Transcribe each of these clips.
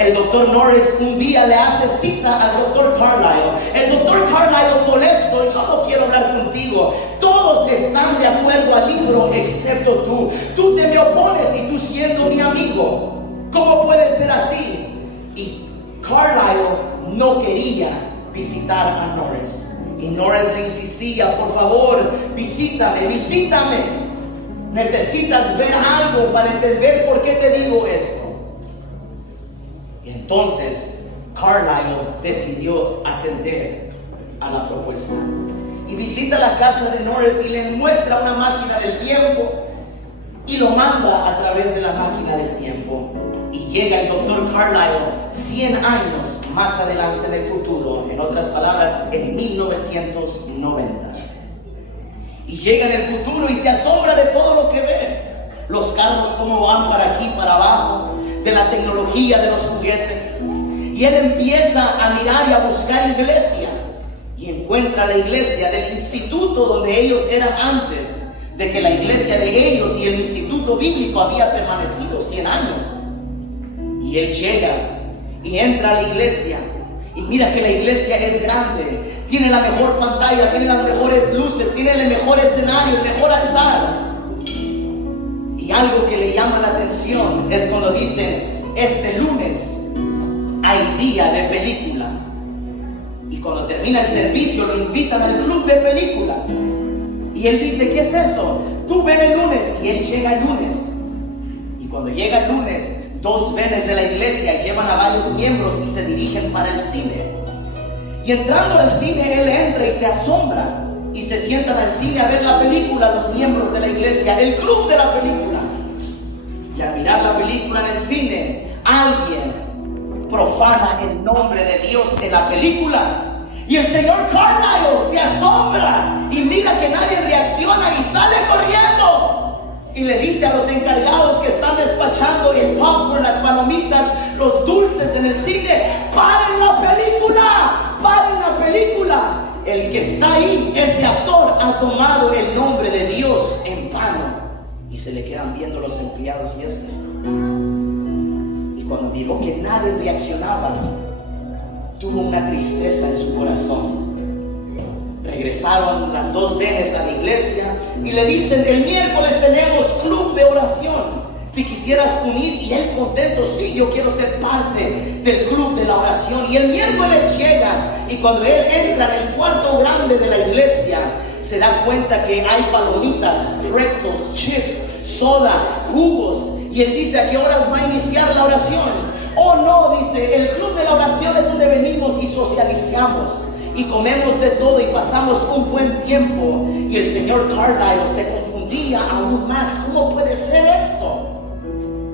el doctor Norris un día le hace cita al doctor Carlisle. El doctor Carlisle molesto: yo no quiero hablar contigo. Todos están de acuerdo al libro excepto tú. Tú te me opones y tú siendo mi amigo. ¿Cómo puede ser así? Y Carlisle no quería visitar a Norris. Y Norris le insistía: por favor, visítame. Necesitas ver algo para entender por qué te digo esto. Y entonces Carlisle decidió atender a la propuesta. Y visita la casa de Norris y le muestra una máquina del tiempo. Y lo manda a través de la máquina del tiempo. Y llega el doctor Carlisle 100 años más adelante en el futuro, en otras palabras, en 1990. Y llega en el futuro y se asombra de todo lo que ve. Los carros cómo van para aquí, para abajo, de la tecnología de los juguetes. Y él empieza a mirar y a buscar iglesia. Y encuentra la iglesia del instituto donde ellos eran antes de que la iglesia de ellos y el instituto bíblico había permanecido 100 años. Y él llega y entra a la iglesia y mira que la iglesia es grande, tiene la mejor pantalla, tiene las mejores luces, tiene el mejor escenario, el mejor altar. Y algo que le llama la atención es cuando dicen: este lunes hay día de película. Y cuando termina el servicio lo invitan al club de película. Y él dice: ¿qué es eso? Tú ven el lunes. Y él llega el lunes. Y cuando llega el lunes, 2 venes de la iglesia llevan a varios miembros y se dirigen para el cine. Y entrando al cine, él entra y se asombra. Y se sientan al cine a ver la película los miembros de la iglesia, el club de la película. Y al mirar la película en el cine, alguien profana el nombre de Dios en la película. Y el señor Carlisle se asombra y mira que nadie reacciona y sale corriendo. Y le dice a los encargados que están despachando el popcorn, las palomitas, los dulces en el cine: ¡paren la película! ¡Paren la película! El que está ahí, ese actor, ha tomado el nombre de Dios en vano. Y se le quedan viendo los empleados y Y cuando miró que nadie reaccionaba, tuvo una tristeza en su corazón. Regresaron las 2 veces a la iglesia y le dicen: el miércoles tenemos club de oración, ¿te quisieras unir? Y él contento: sí, yo quiero ser parte del club de la oración. Y el miércoles llega y cuando él entra en el cuarto grande de la iglesia, se da cuenta que hay palomitas, pretzels, chips, soda, jugos. Y él dice: ¿a qué horas va a iniciar la oración? Oh no, dice, el club de la oración es donde venimos y socializamos y comemos de todo y pasamos un buen tiempo. Y el señor Carlisle se confundía aún más. ¿Cómo puede ser esto?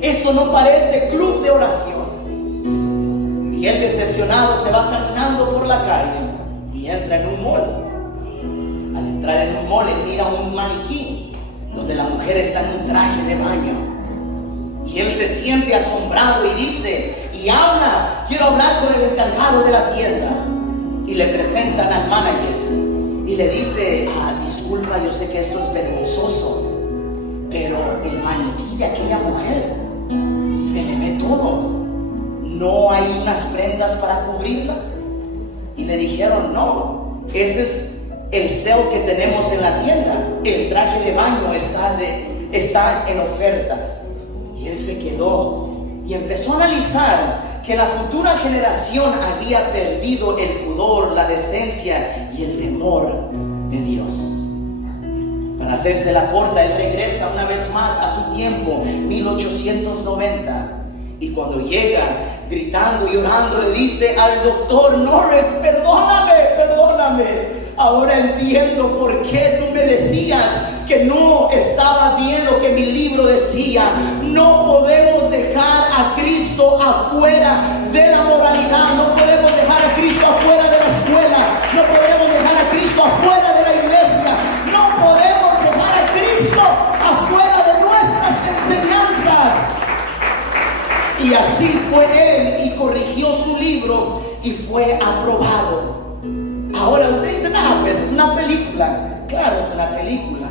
Esto no parece club de oración. Y él, decepcionado, se va caminando por la calle y entra en un mall. Al entrar en un mall, él mira un maniquí donde la mujer está en un traje de baño. Y él se siente asombrado y dice y habla: quiero hablar con el encargado de la tienda. Y le presentan al manager y le dice: disculpa, yo sé que esto es vergonzoso, pero el maniquí de aquella mujer se le ve todo. ¿No hay unas prendas para cubrirla? Y le dijeron: no, ese es el sale que tenemos en la tienda. El traje de baño está en oferta. Y él se quedó y empezó a analizar que la futura generación había perdido el pudor, la decencia y el temor de Dios. Para hacerse la corta, él regresa una vez más a su tiempo, 1890. Y cuando llega gritando y orando, le dice al doctor Norris: perdóname. Ahora entiendo por qué tú me decías que no estaba bien lo que mi libro decía. No podemos dejar a Cristo afuera de la moralidad. No podemos dejar a Cristo afuera de la escuela. No podemos dejar a Cristo afuera de la iglesia. No podemos dejar a Cristo afuera de nuestras enseñanzas. Y así fue él y corrigió su libro y fue aprobado. Ahora usted dice: pues es una película. Claro, es una película.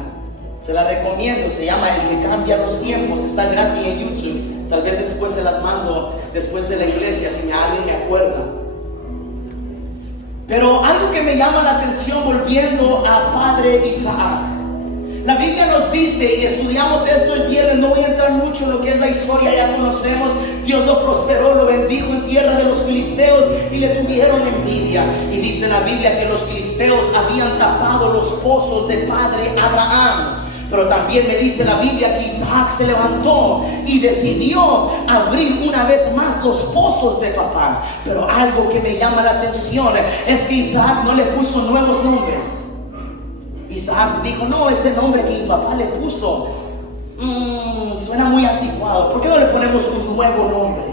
Se la recomiendo, se llama El que cambia los tiempos, está gratis en YouTube. Tal vez después se las mando después de la iglesia si alguien me acuerda. Pero algo que me llama la atención volviendo a padre Isaac. La Biblia nos dice, y estudiamos esto el viernes, no voy a entrar mucho en lo que es la historia, ya conocemos, Dios lo prosperó, lo bendijo en tierra de los filisteos y le tuvieron envidia. Y dice la Biblia que los filisteos habían tapado los pozos de padre Abraham. Pero también me dice la Biblia que Isaac se levantó y decidió abrir una vez más los pozos de papá. Pero algo que me llama la atención es que Isaac no le puso nuevos nombres. Isaac dijo, no, ese nombre que mi papá le puso suena muy anticuado, ¿por qué no le ponemos un nuevo nombre?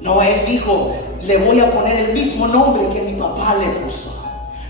No, él dijo, le voy a poner el mismo nombre que mi papá le puso.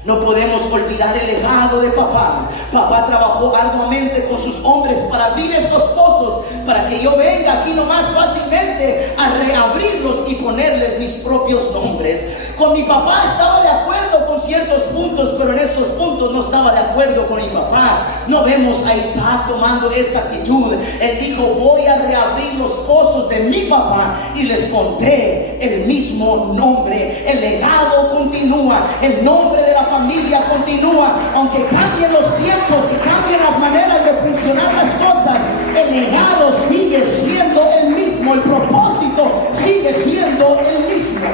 No podemos olvidar el legado de papá. Papá trabajó arduamente con sus hombres para abrir estos pozos, para que yo venga aquí nomás fácilmente a reabrirlos y ponerles mis propios nombres. Con mi papá estaba de acuerdo con ciertos puntos, pero en estos puntos no estaba de acuerdo con mi papá. No vemos a Isaac tomando esa actitud. Él dijo, voy a reabrir los pozos de mi papá y les pondré el mismo nombre. El legado continúa, el nombre de la familia continúa, aunque cambien los tiempos y cambien las maneras de funcionar las cosas, el legado sigue siendo el mismo, el propósito sigue siendo el mismo.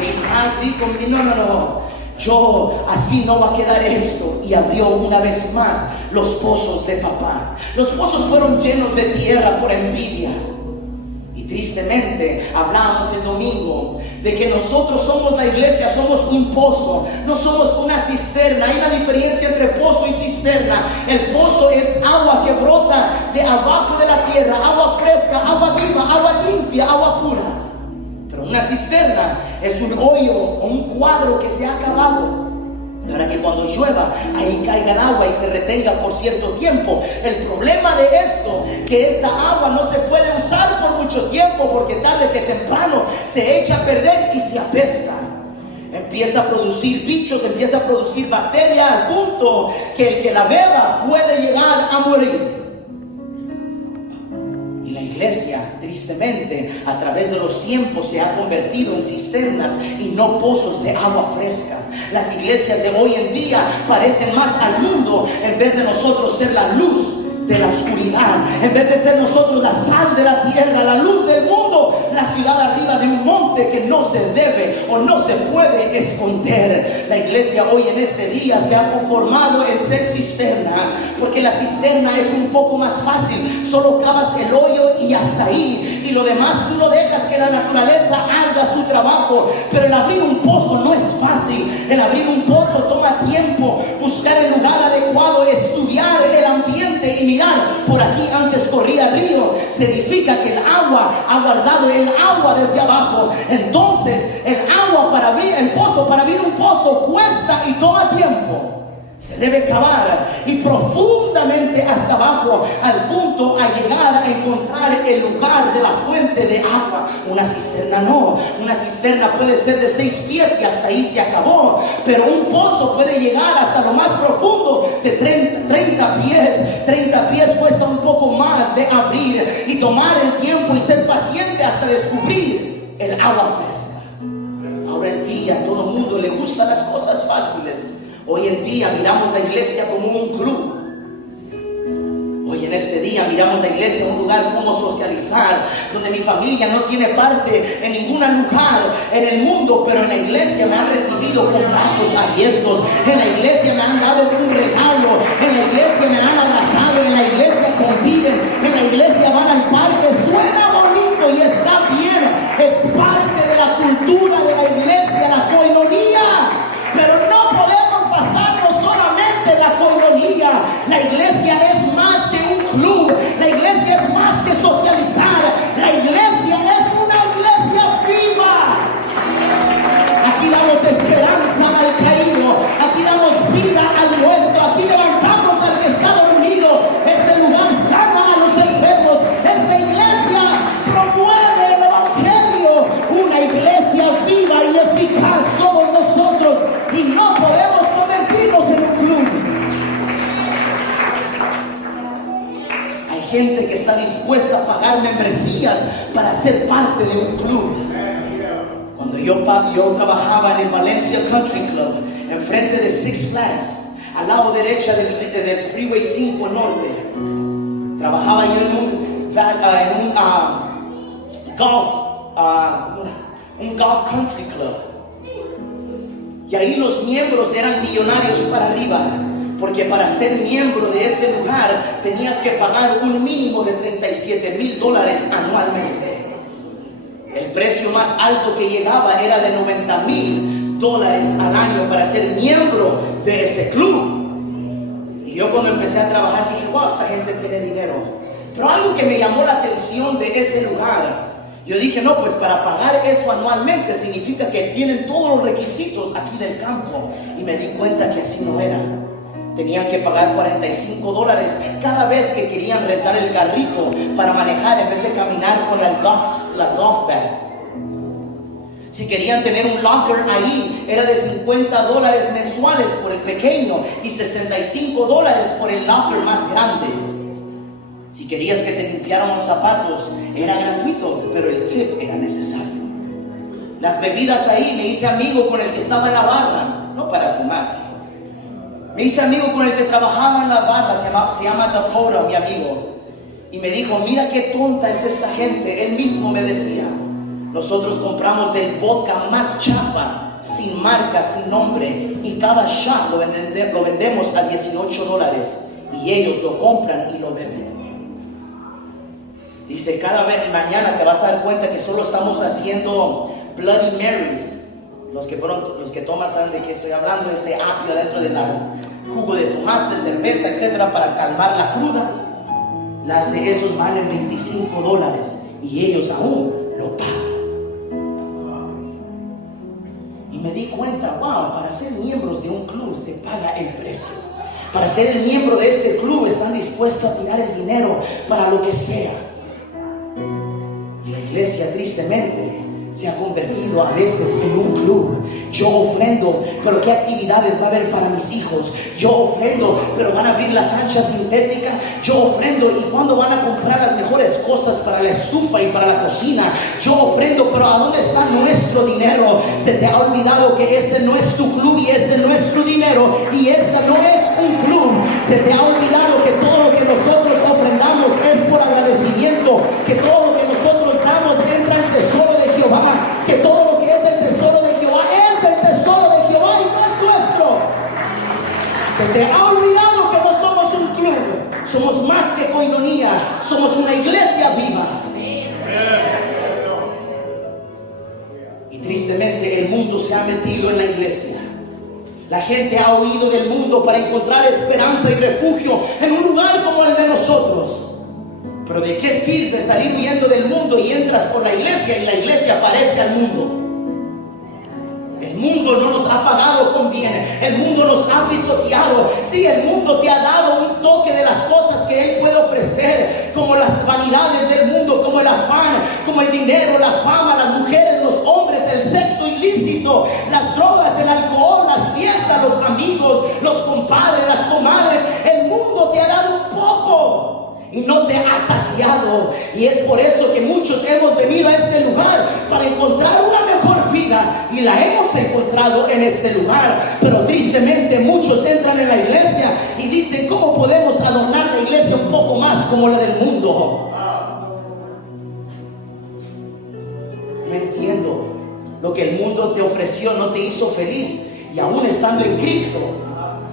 Isaac dijo, no, yo así no va a quedar esto, y abrió una vez más los pozos de papá. Los pozos fueron llenos de tierra por envidia. Tristemente, hablábamos el domingo de que nosotros somos la iglesia, somos un pozo, no somos una cisterna. Hay una diferencia entre pozo y cisterna. El pozo es agua que brota de abajo de la tierra, agua fresca, agua viva, agua limpia, agua pura. Pero una cisterna es un hoyo o un cuadro que se ha acabado, para que cuando llueva ahí caiga el agua y se retenga por cierto tiempo. El problema de esto, que esa agua no se puede usar por mucho tiempo, porque tarde que temprano se echa a perder y se apesta. Empieza a producir bichos, empieza a producir bacterias, al punto que el que la beba puede llegar a morir. La iglesia, tristemente, a través de los tiempos se ha convertido en cisternas y no pozos de agua fresca. Las iglesias de hoy en día parecen más al mundo, en vez de nosotros ser la luz de la oscuridad, en vez de ser nosotros la sal de la tierra, la luz del mundo, la ciudad arriba de un monte que no se debe o no se puede esconder. La iglesia hoy en este día se ha conformado en ser cisterna, porque la cisterna es un poco más fácil, solo cavas el hoyo y hasta ahí, y lo demás tú no dejas que la naturaleza haga su trabajo. Pero el abrir un pozo no es fácil. El abrir un pozo toma tiempo, buscar el lugar adecuado, estudiar el ambiente y mirar, por aquí antes corría río, significa que el agua ha guardado el agua desde abajo. Entonces el agua para abrir el pozo, para abrir un pozo, cuesta y toma tiempo. Se debe cavar y profundamente hasta abajo, al punto a llegar a encontrar el lugar de la fuente de agua. Una cisterna no. Una cisterna puede ser de 6 pies y hasta ahí se acabó. Pero un pozo puede llegar hasta lo más profundo de 30 pies. 30 pies cuesta un poco más de abrir y tomar el tiempo y ser paciente hasta descubrir el agua fresca. Ahora en día a todo el mundo le gustan las cosas fáciles. Hoy en día miramos la iglesia como un club. Hoy en este día miramos la iglesia un lugar como socializar, donde mi familia no tiene parte en ningún lugar en el mundo, pero en la iglesia me han recibido con brazos abiertos. En la iglesia me han dado un regalo. En la iglesia me han abrazado. En la iglesia conviven. En la iglesia van al parque. Suena bonito y está bien. Es parte de la cultura de la iglesia, la coinonía. Pero no podemos basarnos solamente en la coinonía. La iglesia es más que un club. La iglesia es más que socializar. La iglesia es una iglesia viva. Aquí damos esperanza al caído. Aquí damos vida al muerto. Aquí levantamos al que está dormido. Este lugar sana a los enfermos. Esta iglesia pagar membresías para ser parte de un club. Cuando yo trabajaba en el Valencia Country Club, enfrente de Six Flags, al lado derecha del Freeway 5 Norte, trabajaba yo en un golf country club. Y ahí los miembros eran millonarios para arriba, porque para ser miembro de ese lugar tenías que pagar un mínimo de $37,000 anualmente. El precio más alto que llegaba era de $90,000 al año para ser miembro de ese club. Y yo cuando empecé a trabajar dije, wow, esta gente tiene dinero. Pero algo que me llamó la atención de ese lugar, yo dije, no, pues para pagar eso anualmente significa que tienen todos los requisitos aquí del campo. Y me di cuenta que así no era. Tenían que pagar $45 cada vez que querían rentar el carrito para manejar en vez de caminar con la golf bag. Si querían tener un locker ahí, era de $50 mensuales por el pequeño y $65 por el locker más grande. Si querías que te limpiaran los zapatos, era gratuito, pero el tip era necesario. Las bebidas ahí, me hice amigo con el que estaba en la barra, no para tomar. Me hice amigo con el que trabajaba en la barra, se llama Dakota, mi amigo. Y me dijo, mira qué tonta es esta gente. Él mismo me decía, nosotros compramos del vodka más chafa, sin marca, sin nombre, y cada shot lo vendemos a $18. Y ellos lo compran y lo beben. Dice, cada vez mañana te vas a dar cuenta que solo estamos haciendo Bloody Marys. Los que toman saben de qué estoy hablando, ese apio adentro del jugo de tomate, cerveza, etcétera, para calmar la cruda. Esos valen $25 y ellos aún lo pagan. Y me di cuenta, wow, para ser miembros de un club se paga el precio. Para ser el miembro de este club están dispuestos a tirar el dinero para lo que sea. Y la iglesia, tristemente, se ha convertido a veces en un club. Yo ofrendo, pero ¿qué actividades va a haber para mis hijos? Yo ofrendo, pero van a abrir la cancha sintética. Yo ofrendo, ¿y cuándo van a comprar las mejores cosas para la estufa y para la cocina? Yo ofrendo, pero ¿a dónde está nuestro dinero? Se te ha olvidado que este no es tu club y este no es nuestro dinero y este no es un club. Se te ha olvidado que todo lo que nosotros ofrendamos es por agradecimiento, que todo lo que nosotros damos entra al tesoro de Jehová, que todo lo que es del tesoro de Jehová es del tesoro de Jehová y no es nuestro. Se te ha olvidado que no somos un club, somos más que coinonía, somos una iglesia viva. Y tristemente el mundo se ha metido en la iglesia. La gente ha huido del mundo para encontrar esperanza y refugio en un lugar como el de nosotros. Pero ¿de qué sirve salir huyendo del mundo y entras por la iglesia y la iglesia parece al mundo? El mundo no nos ha pagado con bien. El mundo nos ha pisoteado. Sí, el mundo te ha dado un toque de las cosas que Él puede ofrecer, como las vanidades del mundo, como el afán, como el dinero, la fama, las mujeres, los hombres, el sexo ilícito, las drogas, el alcohol, las fiestas, los amigos, los compadres, las comadres. El mundo te ha dado un poco y no te ha saciado. Y es por eso que muchos hemos venido a este lugar para encontrar una mejor vida, y la hemos encontrado en este lugar. Pero tristemente muchos entran en la iglesia y dicen, ¿cómo podemos adornar la iglesia un poco más como la del mundo? No entiendo. Lo que el mundo te ofreció no te hizo feliz, y aún estando en Cristo,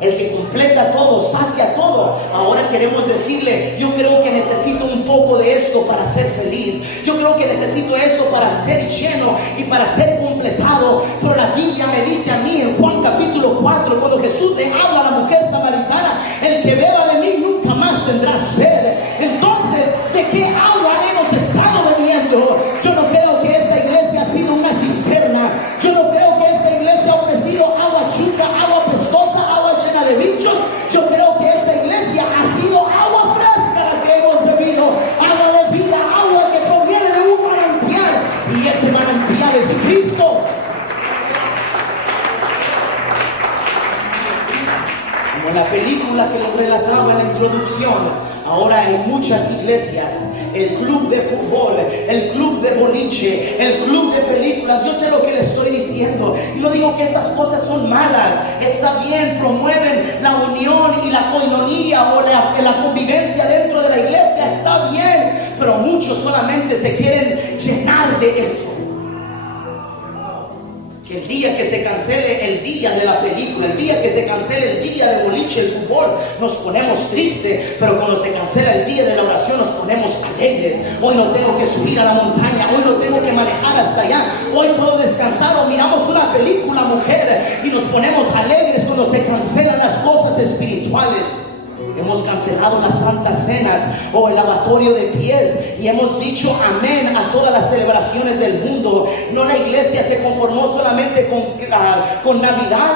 el que completa todo, sacia todo, ahora queremos decirle, yo creo que necesito un poco de esto para ser feliz. Yo creo que necesito esto para ser lleno y para ser completado. Pero la Biblia me dice a mí en Juan capítulo 4, cuando Jesús le habla a la mujer samaritana, el que beba de mí nunca más tendrá sed. Entonces, ¿de qué agua hemos estado bebiendo? Yo no creo que esta iglesia ha sido una cisterna. Yo no creo que esta iglesia ha ofrecido agua chunga, agua pestosa, agua llena de bichos. Yo creo que esta iglesia ha sido agua fresca la que hemos bebido, agua de vida, agua que proviene de un manantial, y ese manantial es Cristo. Como en la película que nos relataba en la introducción, Ahora hay muchas iglesias, el club de fútbol, el club de boliche, el club de películas. Yo sé lo que le estoy diciendo y no digo que estas cosas son malas. Está bien, promueven la unión y la coinonía o la convivencia dentro de la iglesia, está bien, pero muchos solamente se quieren llenar de eso. Que el día que se cancele el día de la película, el día que se cancele el día de boliche, el fútbol, nos ponemos tristes, pero cuando se cancela el día de la oración nos ponemos alegres. Hoy no tengo que subir a la montaña, hoy no tengo que manejar hasta allá, hoy puedo descansar, o miramos una película, mujer, y nos ponemos alegres cuando se cancelan las cosas espirituales. Hemos cancelado las santas cenas o el lavatorio de pies y hemos dicho amén a todas las celebraciones del mundo. No, la iglesia se conformó solamente con Navidad.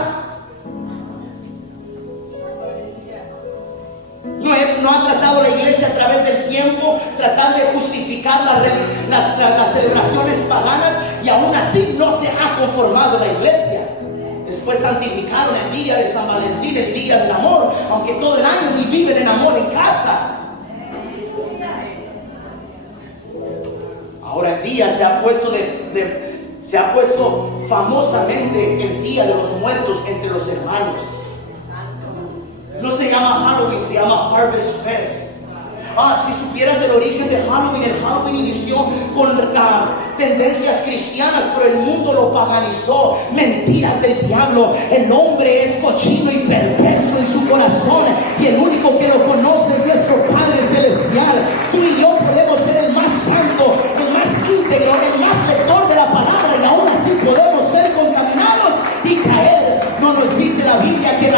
No ha tratado la iglesia a través del tiempo tratar de justificar las celebraciones paganas, y aún así no se ha conformado la iglesia. Después santificaron el día de San Valentín, el día del amor, aunque todo el año ni viven en amor en casa. Ahora el día se ha puesto famosamente el día de los muertos entre los hermanos. No se llama Halloween, se llama Harvest Fest. Si supieras el origen de Halloween, el Halloween inició con tendencias cristianas, pero el mundo lo paganizó. Mentiras del diablo. El hombre es cochino y perverso en su corazón, y el único que lo conoce es nuestro Padre Celestial. Tú y yo podemos ser el más santo, el más íntegro, el más lector de la palabra, y aún así podemos ser contaminados y caer. No nos dice la Biblia que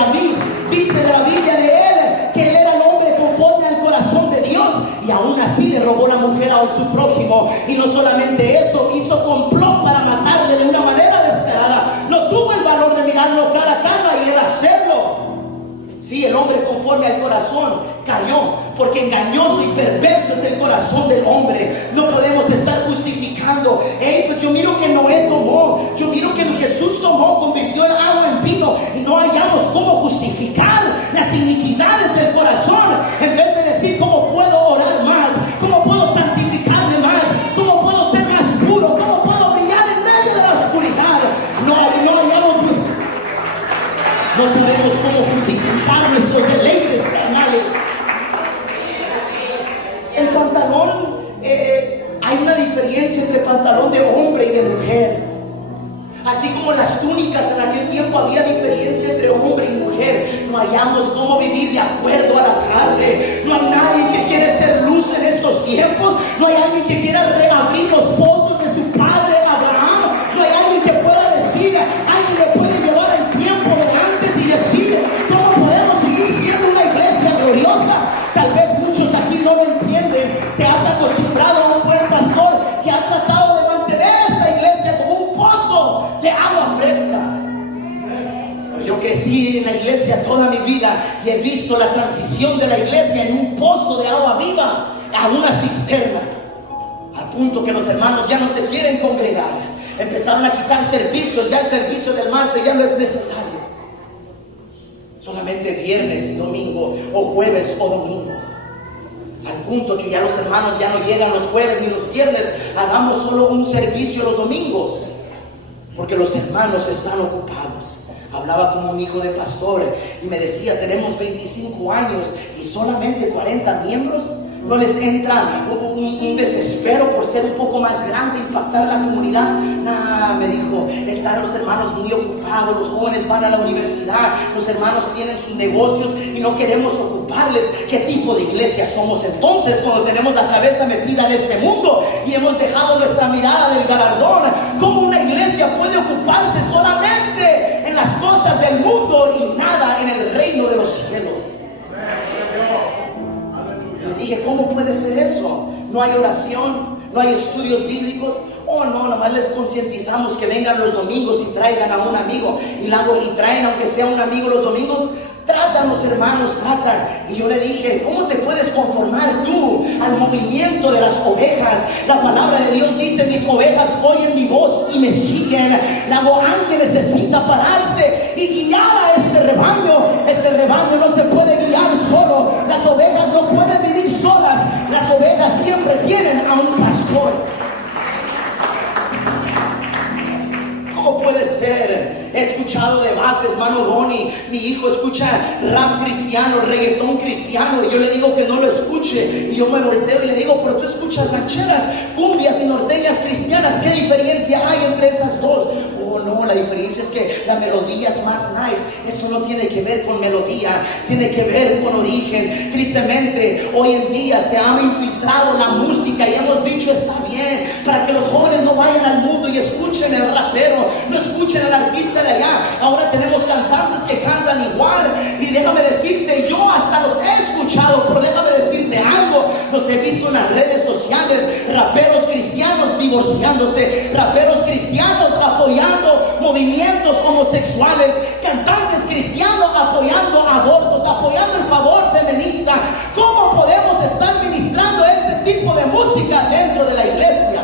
dice de la Biblia de él que él era el hombre conforme al corazón de Dios, y aún así le robó la mujer a su prójimo. Y no solamente eso, hizo complot para matarle de una manera descarada. No tuvo el valor de mirarlo cara a cara y el hacerlo. Sí, el hombre conforme al corazón cayó, porque engañoso y perverso es el corazón del hombre. No podemos estar justificando. Pues yo miro que Noé tomó, yo miro que Jesús tomó, convirtió el agua en vino, y no hallamos cómo justificar las iniquidades del corazón. En vez de decir cómo puedo orar más, cómo puedo santificarme más, cómo puedo ser más puro, cómo puedo brillar en medio de la oscuridad, no hallamos, no sabemos cómo justificar nuestros deleites carnales. El pantalón, hay una diferencia entre pantalón de hombre y de mujer. Así como las túnicas, en aquel tiempo había diferencia entre hombre y mujer. No hallamos cómo vivir de acuerdo a la carne. No hay nadie que quiere ser luz en estos tiempos. No hay alguien que quiera reabrir los pozos de su padre Abraham. No hay alguien que pueda decir, alguien me puede llevar el tiempo de antes y decir cómo podemos seguir siendo una iglesia gloriosa. Tal vez muchos aquí no lo entienden. Te has acostumbrado a un buen pastor que ha tratado de mantener esta iglesia como un pozo de agua fresca. Pero yo crecí en la iglesia toda mi vida y he visto la transición de la iglesia en un pozo de agua viva a una cisterna, al punto que los hermanos ya no se quieren congregar. Empezaron a quitar servicios, ya el servicio del martes ya no es necesario. Solamente viernes y domingo, o jueves o domingo. Al punto que ya los hermanos ya no llegan los jueves ni los viernes. Hagamos solo un servicio los domingos, porque los hermanos están ocupados. Hablaba con un hijo de pastor y me decía, tenemos 25 años y solamente 40 miembros. ¿No les entra un desespero por ser un poco más grande, impactar la comunidad? Nah, me dijo, están los hermanos muy ocupados, los jóvenes van a la universidad, los hermanos tienen sus negocios y no queremos ocuparles. ¿Qué tipo de iglesia somos entonces cuando tenemos la cabeza metida en este mundo y hemos dejado nuestra mirada del galardón? ¿Cómo una iglesia puede ocuparse solamente en las cosas del mundo y nada en el reino de los cielos? Les dije, ¿cómo puede ser eso? No hay oración, no hay estudios bíblicos. Oh no, nomás les concientizamos que vengan los domingos y traigan a un amigo, y traen aunque sea un amigo los domingos. Tratan los hermanos, tratan. Y yo le dije, ¿cómo te puedes conformar tú al movimiento de las ovejas? La palabra de Dios dice, mis ovejas oyen mi voz y me siguen. Alguien necesita pararse y guiar a este rebaño. Este rebaño no se puede guiar solo. Las ovejas no pueden vivir ser. He escuchado debates, hermano Donnie. Mi hijo escucha rap cristiano, reggaetón cristiano, y yo le digo que no lo escuche, y yo me volteo y le digo, pero tú escuchas rancheras, cumbias y norteñas cristianas, ¿qué diferencia hay entre esas dos? Oh no, la diferencia es que la melodía es más nice. Esto no tiene que ver con melodía, tiene que ver con origen. Tristemente, hoy en día se ha infiltrado la música y hemos dicho está bien, para que los jóvenes no vayan al mundo y escuchen el rapero, no escuchen al artista de allá. Ahora tenemos cantantes que cantan igual, y déjame decirte, yo hasta los he escuchado, pero déjame decirte algo, los he visto en las redes sociales, raperos cristianos divorciándose, raperos cristianos apoyando movimientos homosexuales, cantantes cristianos apoyando abortos, apoyando el favor feminista. ¿Cómo podemos estar ministrando este tipo de música dentro de la iglesia?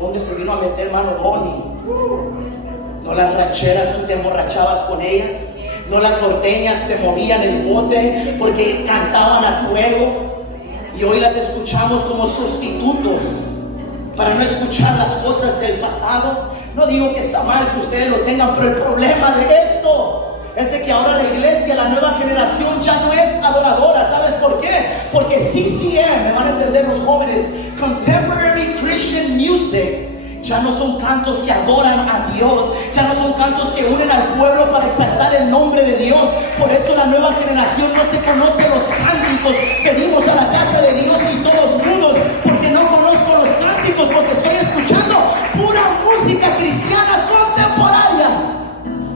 ¿Dónde se vino a meter, hermano Donnie? No las rancheras, tú te emborrachabas con ellas. No las norteñas te movían el bote porque cantaban a tu ego. Y hoy las escuchamos como sustitutos para no escuchar las cosas del pasado. No digo que está mal que ustedes lo tengan, pero el problema de esto es de que ahora la iglesia, la nueva generación ya no es adoradora. ¿Sabes por qué? Porque CCM, me van a entender los jóvenes, Contemporary Christian Music, ya no son cantos que adoran a Dios, ya no son cantos que unen al pueblo para exaltar el nombre de Dios. Por eso la nueva generación no se conoce los cánticos. Venimos a la casa de Dios y todos mudos porque no conozco los cánticos, porque estoy escuchando pura música cristiana contemporánea.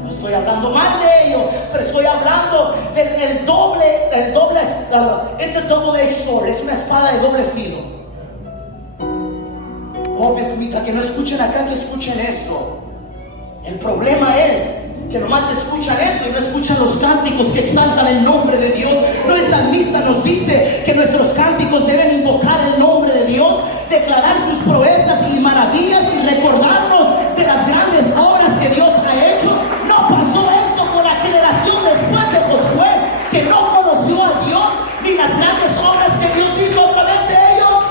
No estoy hablando mal de ello, pero estoy hablando del doble, es el double-edged sword, es una espada de doble filo. Oh, que no escuchen acá, que escuchen esto. El problema es que nomás escuchan esto y no escuchan los cánticos que exaltan el nombre de Dios. No, el salmista nos dice que nuestros cánticos deben invocar el nombre de Dios, declarar sus proezas y maravillas y recordarnos de las grandes obras que Dios ha hecho. No pasó esto con la generación después de Josué, que no conoció a Dios ni las grandes obras que Dios hizo a través de ellos.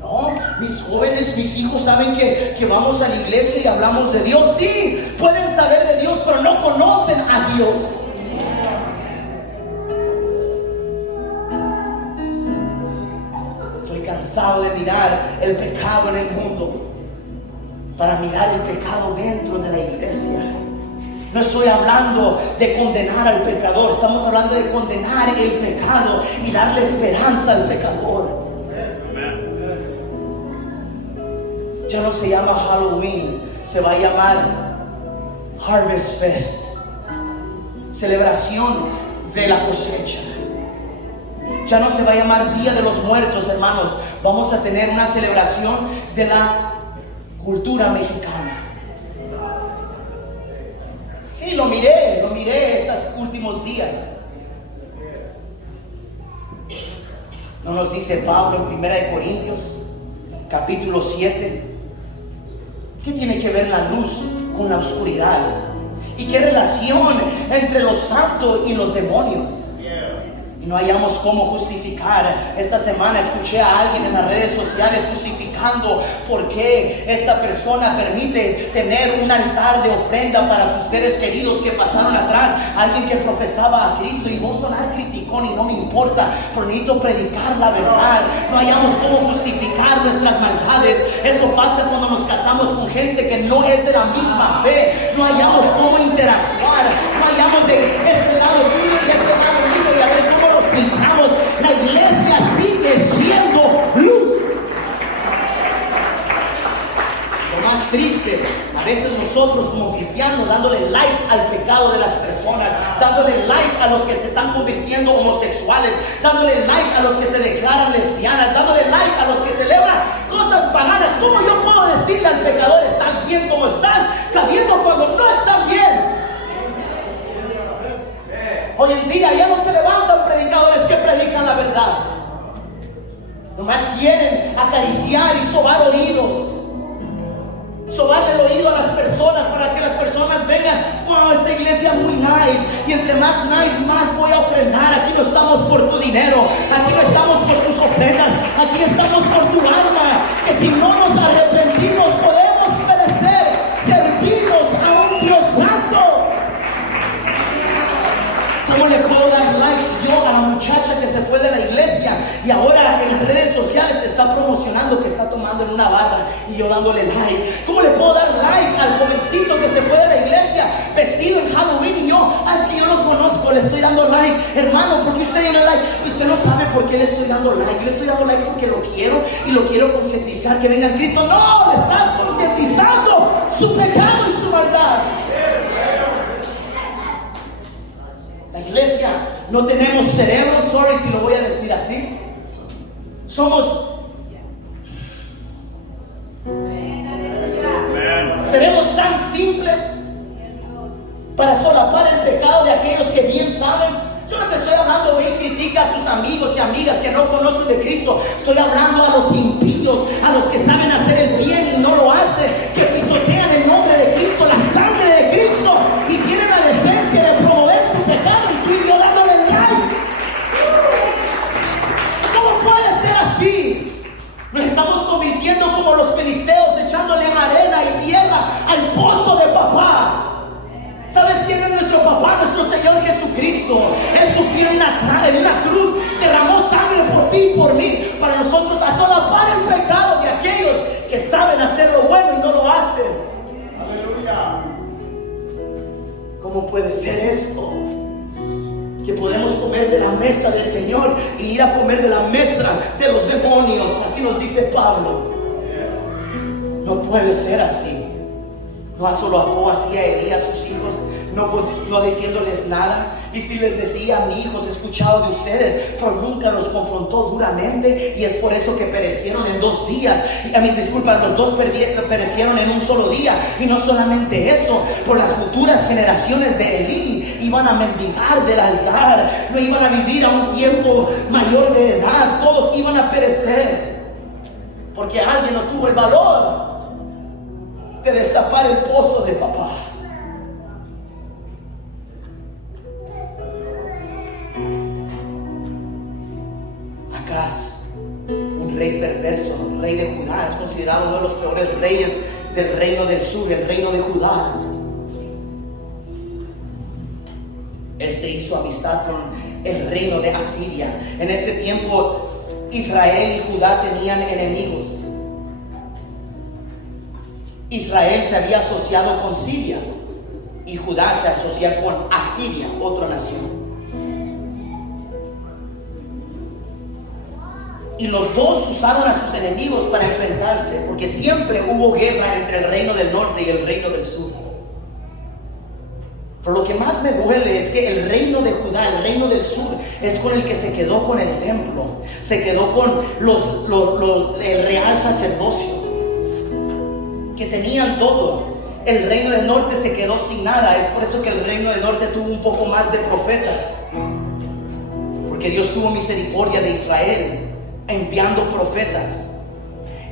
No, mis jóvenes, mis hijos saben que vamos a la iglesia y hablamos de Dios. Sí, pueden saber de Dios, pero no conocen a Dios. Estoy cansado de mirar el pecado en el mundo para mirar el pecado dentro de la iglesia. No estoy hablando de condenar al pecador, estamos hablando de condenar el pecado y darle esperanza al pecador. Ya no se llama Halloween, se va a llamar Harvest Fest, celebración de la cosecha. Ya no se va a llamar Día de los Muertos, hermanos. Vamos a tener una celebración de la cultura mexicana. Sí, lo miré estos últimos días. ¿No nos dice Pablo en 1 Corintios capítulo 7? ¿Qué tiene que ver la luz con la oscuridad? ¿Y qué relación entre los santos y los demonios? Y no hallamos cómo justificar. Esta semana escuché a alguien en las redes sociales justificando por qué esta persona permite tener un altar de ofrenda para sus seres queridos que pasaron atrás. Alguien que profesaba a Cristo, y vos sonar criticón y no me importa, pero necesito predicar la verdad. No hallamos cómo justificar nuestras maldades. Eso pasa cuando nos casamos con gente que no es de la misma fe. No hallamos cómo interactuar. No hallamos de este lado tuyo y este lado mío y a ver cómo nos filtramos. La iglesia sigue siendo luz. Lo más triste, a veces nosotros como cristianos dándole like al pecado de las personas, dándole like a los que se están convirtiendo homosexuales, dándole like a los que se declaran lesbianas, dándole like a los que celebran cosas paganas. ¿Cómo yo puedo decirle al pecador estás bien como estás, sabiendo cuando no están bien? Hoy en día ya no se levantan predicadores que predican la verdad. Nomás quieren acariciar y sobar oídos, sobarle el oído a las personas para que las personas vengan. Wow, esta iglesia es muy nice, y entre más nice, más voy a ofrendar. Aquí no estamos por tu dinero, aquí no estamos por tus ofrendas, aquí estamos por tu alma. y ahora en las redes sociales se está promocionando que está tomando en una barra y yo dándole like. ¿Cómo le puedo dar like al jovencito que se fue de la iglesia vestido en Halloween y yo, es que yo lo conozco, le estoy dando like? Hermano, ¿por qué usted dio like? Usted no sabe por qué le estoy dando like. Yo le estoy dando like porque lo quiero y lo quiero concientizar que venga en Cristo. No, le estás concientizando su pecado y su maldad. La iglesia no tenemos cerebro, sorry si lo voy a decir así. Seremos tan simples para solapar el pecado de aquellos que bien saben. Yo no te estoy hablando, ve y critica a tus amigos y amigas que no conocen de Cristo. Estoy hablando a los impíos, a los que saben hacer el bien y no lo hacen, que pisotean el nombre de Cristo, la sangre de Cristo, y tienen la decencia de promover su pecado y tú y yo dándole like. ¿Cómo puede ser así? Nos estamos convirtiendo como los filisteos, echándole arena y tierra al pozo de papá. ¿Sabes quién es nuestro papá? Nuestro Señor Jesucristo. Él sufrió en una cruz, derramó sangre por ti y por mí, para nosotros a solapar el pecado de aquellos que saben hacer lo bueno y no lo hacen. Aleluya. ¿Cómo puede ser esto? Que podemos comer de la mesa del Señor y ir a comer de la mesa de los demonios. Así nos dice Pablo. No puede ser así. No solapó así a Elías sus hijos, no diciéndoles nada. Y si les decía: mi hijos, he escuchado de ustedes, pero nunca los confrontó duramente, y es por eso que perecieron en 2 días. Los dos perecieron en un solo día. Y no solamente eso, por las futuras generaciones de Elí iban a mendigar del altar, no iban a vivir a un tiempo mayor de edad, todos iban a perecer porque alguien no tuvo el valor de destapar el pozo de papá. Acaz, un rey perverso, rey de Judá, es considerado uno de los peores reyes del reino del sur, el reino de Judá. Este hizo amistad con el reino de Asiria. En ese tiempo Israel y Judá tenían enemigos. Israel se había asociado con Siria y Judá se asocia con Asiria, otra nación. Y los dos usaron a sus enemigos para enfrentarse, porque siempre hubo guerra entre el reino del norte y el reino del sur. Pero lo que más me duele es que el reino de Judá, el reino del sur, es con el que se quedó con el templo, se quedó con el real sacerdocio, que tenían todo. El reino del norte se quedó sin nada. Es por eso que el reino del norte tuvo un poco más de profetas, porque Dios tuvo misericordia de Israel enviando profetas.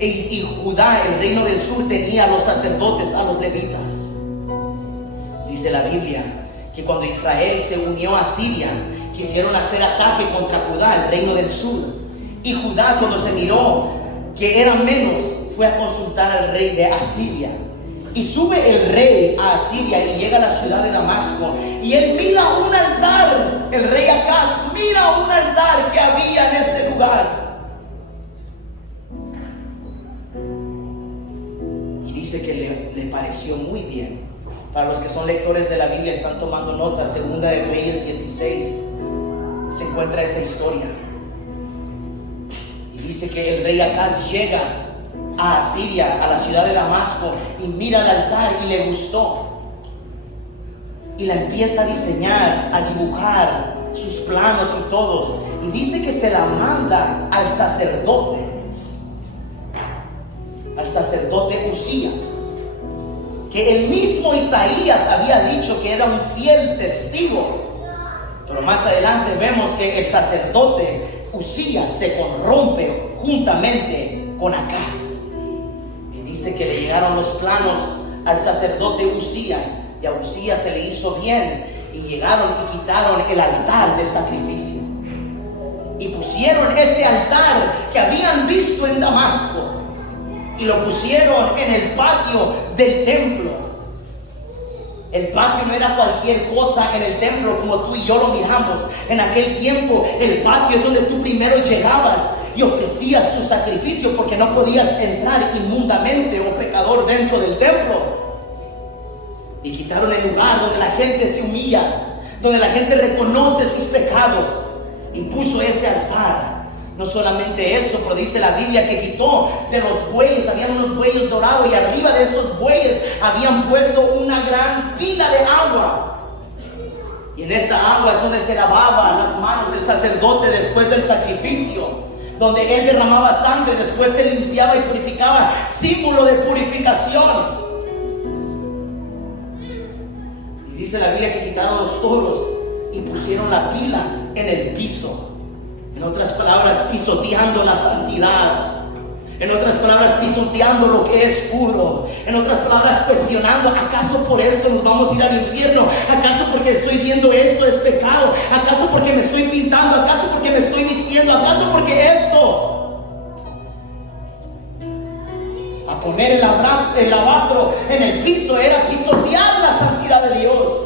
Y Judá, el reino del sur, tenía a los sacerdotes, a los levitas. Dice la Biblia que cuando Israel se unió a Siria, quisieron hacer ataque contra Judá, el reino del sur. Y Judá, cuando se miró que eran menos, fue a consultar al rey de Asiria. Y sube el rey a Asiria y llega a la ciudad de Damasco, y él mira un altar. El rey Acaz mira un altar que había en ese lugar, y dice que le pareció muy bien. Para los que son lectores de la Biblia, están tomando nota, Segunda de Reyes 16 se encuentra esa historia. Y dice que el rey Acaz llega a Asiria, a la ciudad de Damasco, y mira el altar y le gustó, y la empieza a diseñar, a dibujar sus planos y todo, y dice que se la manda al sacerdote Usías, que el mismo Isaías había dicho que era un fiel testigo. Pero más adelante vemos que el sacerdote Usías se corrompe juntamente con Acaz. Y dice que le llegaron los planos al sacerdote Usías, y a Usías se le hizo bien, y llegaron y quitaron el altar de sacrificio y pusieron este altar que habían visto en Damasco, y lo pusieron en el patio del templo. El patio no era cualquier cosa en el templo como tú y yo lo miramos. En aquel tiempo el patio es donde tú primero llegabas y ofrecías tu sacrificio, porque no podías entrar inmundamente o pecador dentro del templo. Y quitaron el lugar donde la gente se humilla, donde la gente reconoce sus pecados, y puso ese altar. No solamente eso, pero dice la Biblia que quitó de los bueyes, habían unos bueyes dorados, y arriba de estos bueyes habían puesto una gran pila de agua. Y en esa agua es donde se lavaban las manos del sacerdote después del sacrificio, donde él derramaba sangre, después se limpiaba y purificaba, símbolo de purificación. Y dice la Biblia que quitaron los toros y pusieron la pila en el piso. En otras palabras, pisoteando la santidad. En otras palabras, pisoteando lo que es puro. En otras palabras, cuestionando: ¿acaso por esto nos vamos a ir al infierno? ¿Acaso porque estoy viendo esto es pecado? ¿Acaso porque me estoy pintando? ¿Acaso porque me estoy vistiendo? ¿Acaso porque esto? A poner el lavacro en el piso era pisotear la santidad de Dios.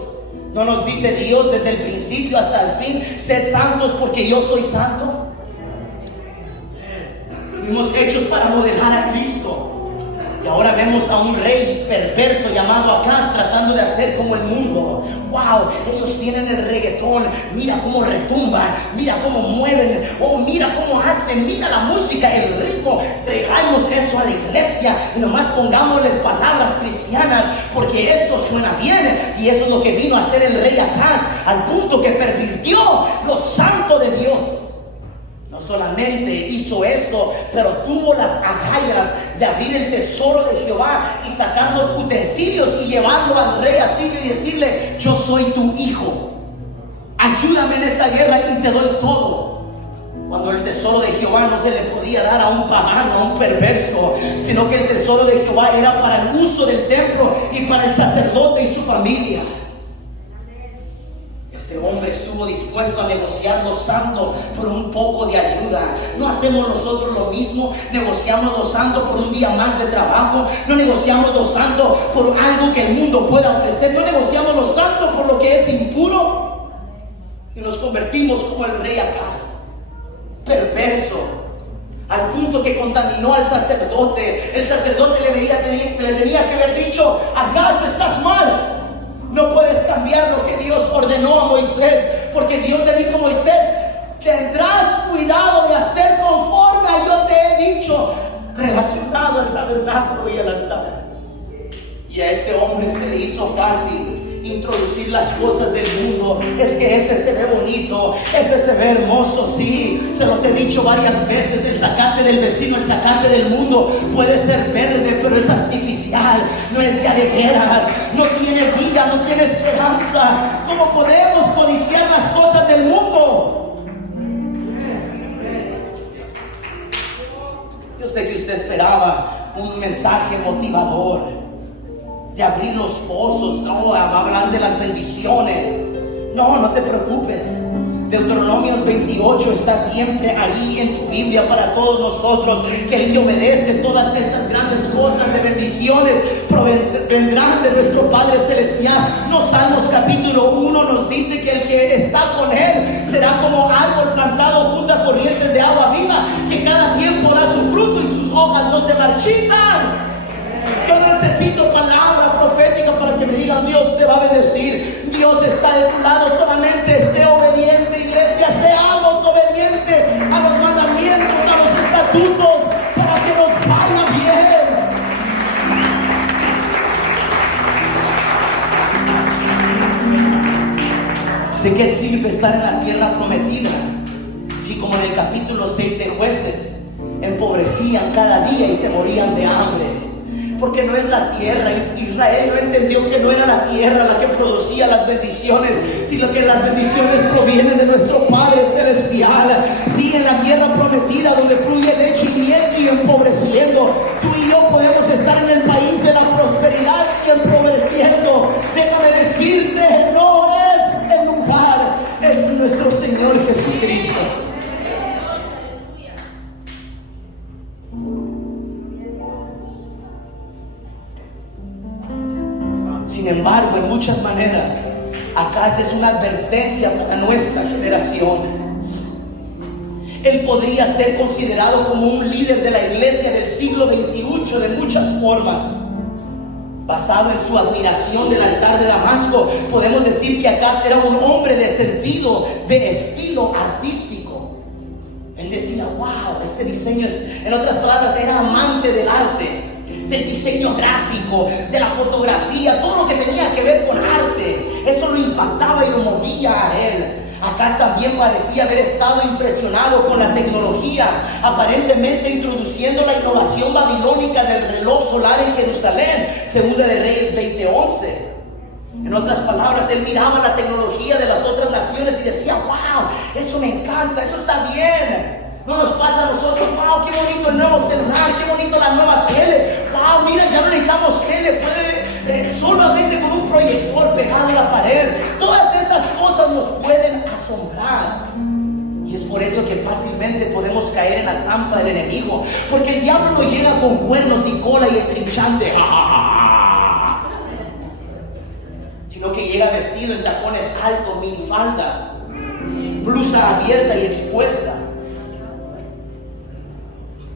¿No nos dice Dios desde el principio hasta el fin: sed santos porque yo soy santo? Fuimos hechos para modelar a Cristo. Y ahora vemos a un rey perverso llamado Acaz tratando de hacer como el mundo. Wow, ellos tienen el reggaetón. Mira cómo retumban, mira cómo mueven, oh, mira cómo hacen, mira la música, el ritmo. Traigamos eso a la iglesia y nomás pongámosles palabras cristianas, porque esto suena bien. Y eso es lo que vino a hacer el rey Acaz, al punto que pervirtió lo santo de Dios. No solamente hizo esto, pero tuvo las agallas de abrir el tesoro de Jehová y sacar los utensilios y llevarlo al rey asirio y decirle: yo soy tu hijo, ayúdame en esta guerra y te doy todo. Cuando el tesoro de Jehová no se le podía dar a un pagano, a un perverso, sino que el tesoro de Jehová era para el uso del templo y para el sacerdote y su familia. Este hombre estuvo dispuesto a negociar lo santo por un poco de ayuda. ¿No hacemos nosotros lo mismo? Negociamos lo santo por un día más de trabajo. No negociamos lo santo por algo que el mundo pueda ofrecer. No negociamos lo santo por lo que es impuro. Y nos convertimos como el rey Acaz, perverso, al punto que contaminó al sacerdote. El sacerdote le tenía que haber dicho: Acaz, estás mal. No puedes cambiar lo que Dios ordenó a Moisés, porque Dios le dijo a Moisés: tendrás cuidado de hacer conforme a yo te he dicho, relacionado al tabernáculo y al altar. Y a este hombre se le hizo fácil introducir las cosas del mundo. Es que ese se ve bonito, ese se ve hermoso. Sí, se los he dicho varias veces: el zacate del vecino, el zacate del mundo puede ser verde, pero es artificial, no es de a de veras, no tiene vida, no tiene esperanza. ¿Cómo podemos codiciar las cosas del mundo? Yo sé que usted esperaba un mensaje motivador, de abrir los pozos, no, a hablar de las bendiciones. No te preocupes. Deuteronomios 28 está siempre ahí en tu Biblia para todos nosotros, que el que obedece todas estas grandes cosas de bendiciones vendrán de nuestro Padre Celestial. Los Salmos capítulo 1 nos dice que el que está con Él será como árbol plantado junto a corrientes de agua viva, que cada tiempo da su fruto y sus hojas no se marchitan. Yo necesito palabra profética para que me digan: Dios te va a bendecir, Dios está de tu lado. Solamente sé obediente, iglesia. Seamos obedientes a los mandamientos, a los estatutos, para que nos vaya bien. ¿De qué sirve estar en la tierra prometida si, como en el capítulo 6 de Jueces, empobrecían cada día y se morían de hambre? Porque no es la tierra. Israel no entendió que no era la tierra la que producía las bendiciones, sino que las bendiciones provienen de nuestro Padre Celestial. Sí, en la tierra prometida donde fluye leche y miel, y empobreciendo. Tú y yo podemos estar en el país de la prosperidad y empobreciendo. Déjame decirte, no es el lugar, es nuestro Señor Jesucristo. Sin embargo, en muchas maneras, Acaz es una advertencia para nuestra generación. Él podría ser considerado como un líder de la iglesia del siglo XXI de muchas formas. Basado en su admiración del altar de Damasco, podemos decir que Acaz era un hombre de sentido, de estilo artístico. Él decía, wow, este diseño es, en otras palabras, era amante del arte, del diseño gráfico, de la fotografía, todo lo que tenía que ver con arte. Eso lo impactaba y lo movía a él. Acaz también parecía haber estado impresionado con la tecnología, aparentemente introduciendo la innovación babilónica del reloj solar en Jerusalén, Segunda de Reyes 20:11. En otras palabras, él miraba la tecnología de las otras naciones y decía, wow, eso me encanta, eso está bien. No nos pasa a nosotros, wow, qué bonito el nuevo celular, qué bonito la nueva tele, wow, mira, ya no necesitamos tele, puede solamente con un proyector pegado a la pared. Todas estas cosas nos pueden asombrar. Y es por eso que fácilmente podemos caer en la trampa del enemigo, porque el diablo no llega con cuernos y cola y el trinchante, sino que llega vestido en tacones altos, minifalda, blusa abierta y expuesta.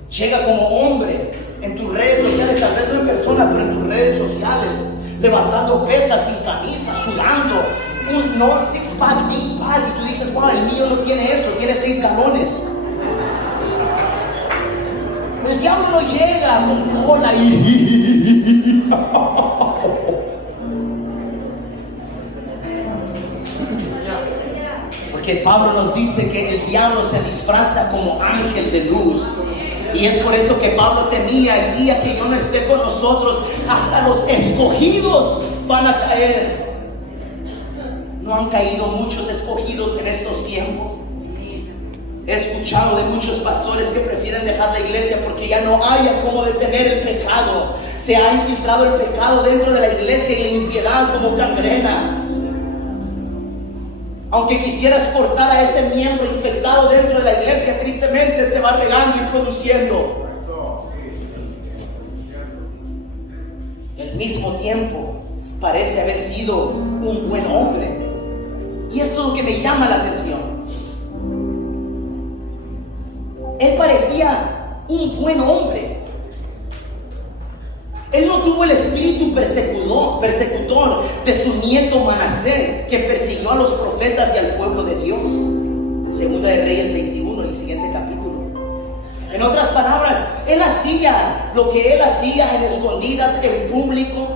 Llega como hombre en tus redes sociales, tal vez no en persona, pero en tus redes sociales, levantando pesas sin camisa, sudando, un no six pack, 8 pack, y tú dices, wow, el mío no tiene eso, tiene 6 galones. El diablo no llega con cola y porque Pablo nos dice que el diablo se disfraza como ángel de luz. Y es por eso que Pablo temía el día que yo no esté con nosotros, hasta los escogidos van a caer. No han caído muchos escogidos en estos tiempos. He escuchado de muchos pastores que prefieren dejar la iglesia porque ya no haya cómo detener el pecado. Se ha infiltrado el pecado dentro de la iglesia y la impiedad como gangrena. Aunque quisieras cortar a ese miembro infectado dentro de la iglesia, tristemente se va regando y produciendo. Al mismo tiempo, parece haber sido un buen hombre. Y esto es lo que me llama la atención. Él parecía un buen hombre. Él no tuvo el espíritu persecutor de su nieto Manasés, que persiguió a los profetas y al pueblo de Dios. Segunda de Reyes 21, el siguiente capítulo. En otras palabras, él hacía lo que él hacía en escondidas, en público,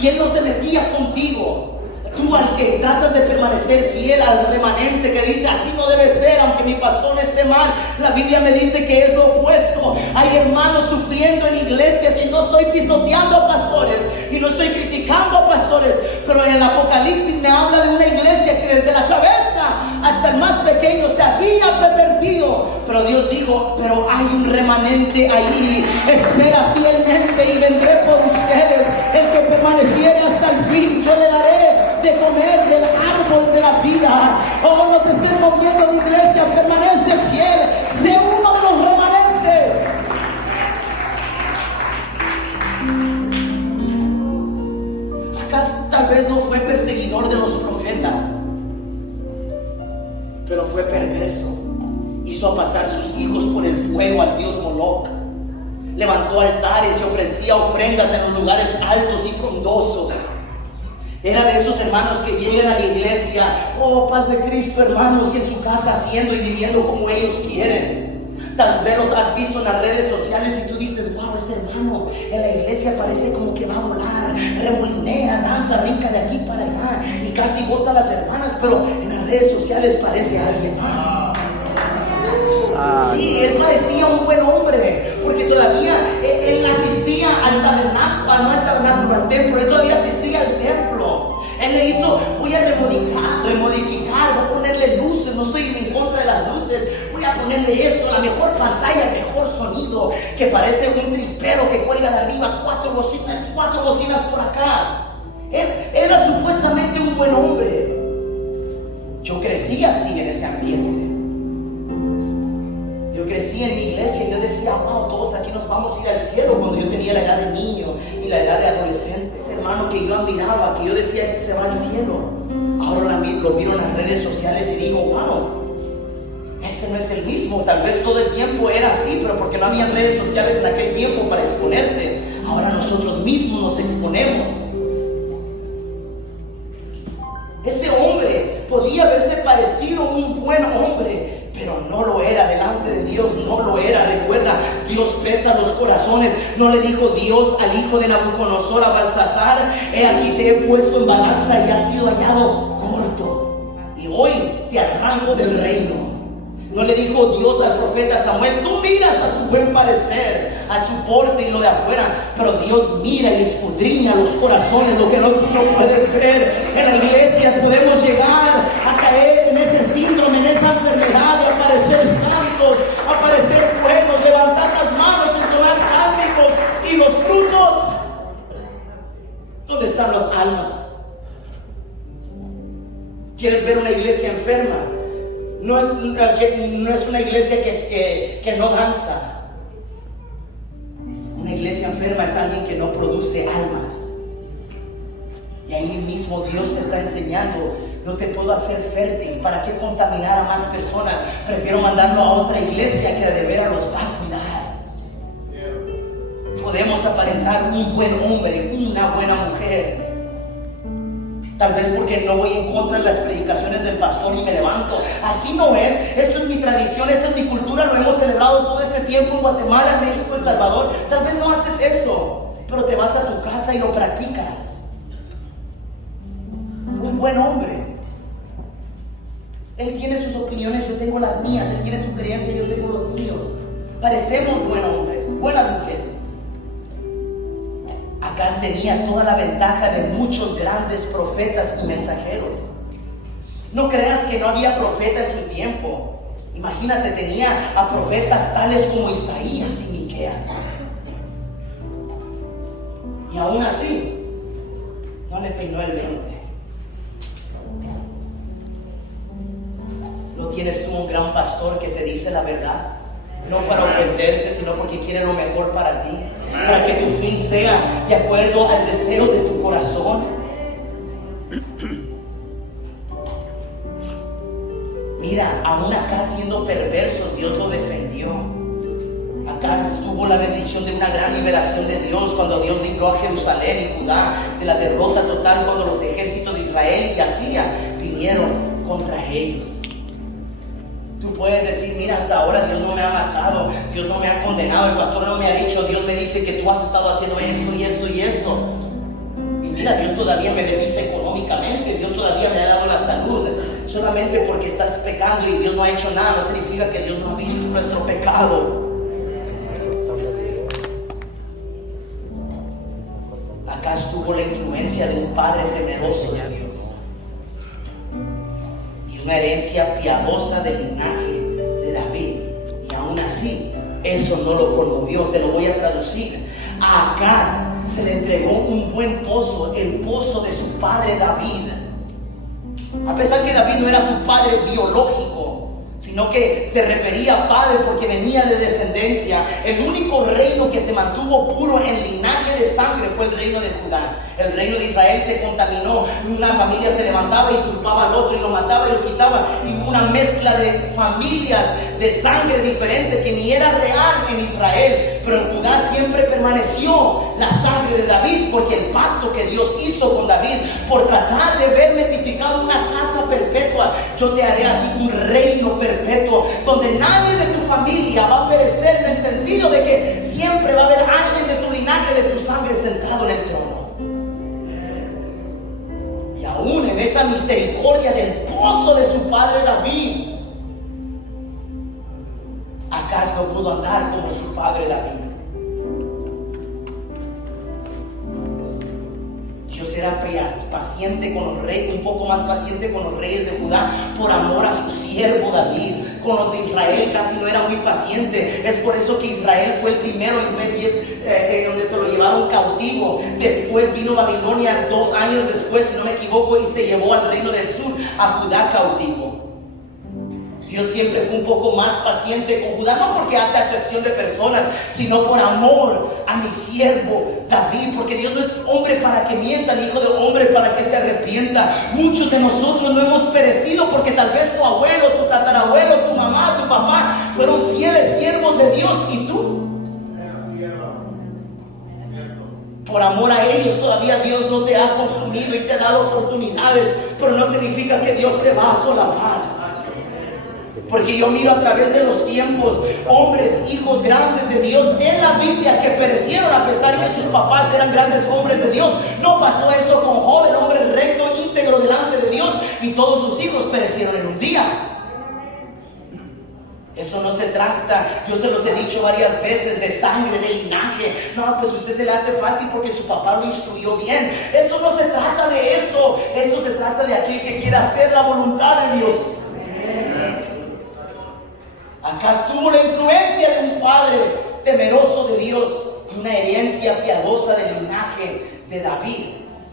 y él no se metía contigo. Tú, al que tratas de permanecer fiel al remanente que dice así no debe ser, aunque mi pastor esté mal, la Biblia me dice que es lo opuesto. Hay hermanos sufriendo en iglesias, y no estoy pisoteando a pastores y no estoy criticando a pastores, pero en el Apocalipsis me habla de una iglesia que desde la cabeza hasta el más pequeño se había pervertido, pero Dios dijo, pero hay un remanente ahí, espera fielmente y vendré por ustedes. El que permaneciera hasta el fin, yo le daré de comer del árbol de la vida. Oh, no te estés moviendo de iglesia, permanece fiel, sé uno de los remanentes. ¿Acaso tal vez no fue perseguidor de los profetas? Pero fue perverso. Hizo pasar sus hijos por el fuego al dios Moloch. Levantó altares y ofrecía ofrendas en los lugares altos y frondosos. Era de esos hermanos que llegan a la iglesia, oh, paz de Cristo, hermanos, y en su casa haciendo y viviendo como ellos quieren. Tal vez los has visto en las redes sociales y tú dices, wow, ese hermano en la iglesia parece como que va a volar, remolinea, danza, brinca de aquí para allá y casi bota a las hermanas, pero en las redes sociales parece alguien más. Sí, él parecía un buen hombre, porque todavía él asistía al tabernáculo, no al tabernáculo, al templo. Él todavía asistía al templo. Él le hizo, voy a remodificar, voy a ponerle luces, no estoy en contra de las luces, voy a ponerle esto, la mejor pantalla, el mejor sonido, que parece un tripero que cuelga de arriba, 4 bocinas por acá. Él era supuestamente un buen hombre. Yo crecí así en ese ambiente. Yo crecí en mi iglesia y yo decía, wow, todos aquí nos vamos a ir al cielo, cuando yo tenía la edad de niño y la edad de adolescente. Ese hermano que yo admiraba, que yo decía, este se va al cielo, ahora lo miro en las redes sociales y digo, wow, este no es el mismo. Tal vez todo el tiempo era así, pero porque no había redes sociales en aquel tiempo para exponerte. Ahora nosotros mismos nos exponemos. Este hombre podía haberse parecido un buen hombre, pero no lo era delante de Dios, no lo era. Recuerda, Dios pesa los corazones. No le dijo Dios al hijo de Nabucodonosor, a Balsasar, he aquí te he puesto en balanza y has sido hallado corto, y hoy te arranco del reino. No le dijo Dios al profeta Samuel, tú miras a su buen parecer, a su porte y lo de afuera, pero Dios mira y escudriña los corazones, lo que tú no puedes ver. En la iglesia podemos llegar a caer en ese síndrome, en esa enfermedad, de aparecer santos, aparecer buenos, levantar las manos, entonar cánticos, y los frutos, ¿dónde están las almas? ¿Quieres ver una iglesia enferma? No es una iglesia que no danza. Una iglesia enferma es alguien que no produce almas. Y ahí mismo Dios te está enseñando, no te puedo hacer fértil. ¿Para qué contaminar a más personas? Prefiero mandarlo a otra iglesia que de veras los va a cuidar. Podemos aparentar un buen hombre, una buena mujer, tal vez porque no voy en contra de las predicaciones del pastor y me levanto. Así no es. Esto es mi tradición, esta es mi cultura. Lo hemos celebrado todo este tiempo en Guatemala, en México, en El Salvador. Tal vez no haces eso, pero te vas a tu casa y lo practicas. Un buen hombre, él tiene sus opiniones, yo tengo las mías. Él tiene su creencia, yo tengo los míos. Parecemos buenos hombres, buenas mujeres. Acaz tenía toda la ventaja de muchos grandes profetas y mensajeros. No creas que no había profeta en su tiempo. Imagínate, tenía a profetas tales como Isaías y Miqueas. Y aún así, no le peinó el 20. ¿No tienes tú un gran pastor que te dice la verdad? No para ofenderte, sino porque quiere lo mejor para ti, para que tu fin sea de acuerdo al deseo de tu corazón. Mira, aún acá siendo perverso, Dios lo defendió. Acá tuvo la bendición de una gran liberación de Dios cuando Dios libró a Jerusalén y Judá de la derrota total, cuando los ejércitos de Israel y Asiria vinieron contra ellos. Tú puedes decir, mira, hasta ahora Dios no me ha matado, Dios no me ha condenado, el pastor no me ha dicho, Dios me dice que tú has estado haciendo esto y esto y esto. Y mira, Dios todavía me bendice económicamente, Dios todavía me ha dado la salud. Solamente porque estás pecando y Dios no ha hecho nada, no significa que Dios no ha visto nuestro pecado. Acá estuvo la influencia de un padre temeroso de Dios, una herencia piadosa del linaje de David, y aún así eso no lo conmovió. Te lo voy a traducir. A Acaz se le entregó un buen pozo, el pozo de su padre David. A pesar que David no era su padre biológico, sino que se refería a padre porque venía de descendencia. El único reino que se mantuvo puro en linaje de sangre fue el reino de Judá. El reino de Israel se contaminó. Una familia se levantaba y usurpaba al otro y lo mataba y lo quitaba. Y hubo una mezcla de familias de sangre diferente que ni era real en Israel. Pero en Judá siempre permaneció la sangre de David, porque el pacto que Dios hizo con David por tratar de verme edificado una casa perpetua, yo te haré a ti un reino perpetuo donde nadie de tu familia va a perecer, en el sentido de que siempre va a haber alguien de tu linaje, de tu sangre, sentado en el trono. Y aún en esa misericordia del pozo de su padre David, Acaz no pudo andar como su padre David. Dios era paciente con los reyes, un poco más paciente con los reyes de Judá, por amor a su siervo David. Con los de Israel casi no era muy paciente. Es por eso que Israel fue el primero en donde se lo llevaron cautivo. Después vino Babilonia 2 años después, si no me equivoco, y se llevó al reino del sur a Judá cautivo. Dios siempre fue un poco más paciente con Judá, no porque hace acepción de personas, sino por amor a mi siervo David, porque Dios no es hombre para que mienta, ni hijo de hombre para que se arrepienta. Muchos de nosotros no hemos perecido porque tal vez tu abuelo, tu tatarabuelo, tu mamá, tu papá fueron fieles siervos de Dios, y tú, por amor a ellos, todavía Dios no te ha consumido y te ha dado oportunidades, pero no significa que Dios te va a solapar. Porque yo miro a través de los tiempos hombres, hijos grandes de Dios en la Biblia que perecieron a pesar que sus papás eran grandes hombres de Dios. No pasó eso con Job, el hombre recto, íntegro delante de Dios, y todos sus hijos perecieron en un día. Esto no se trata, yo se los he dicho varias veces, de sangre, de linaje. No, pues a usted se le hace fácil porque su papá lo instruyó bien. Esto no se trata de eso. Esto se trata de aquel que quiera hacer la voluntad de Dios. Acá estuvo la influencia de un padre temeroso de Dios, una herencia piadosa del linaje de David,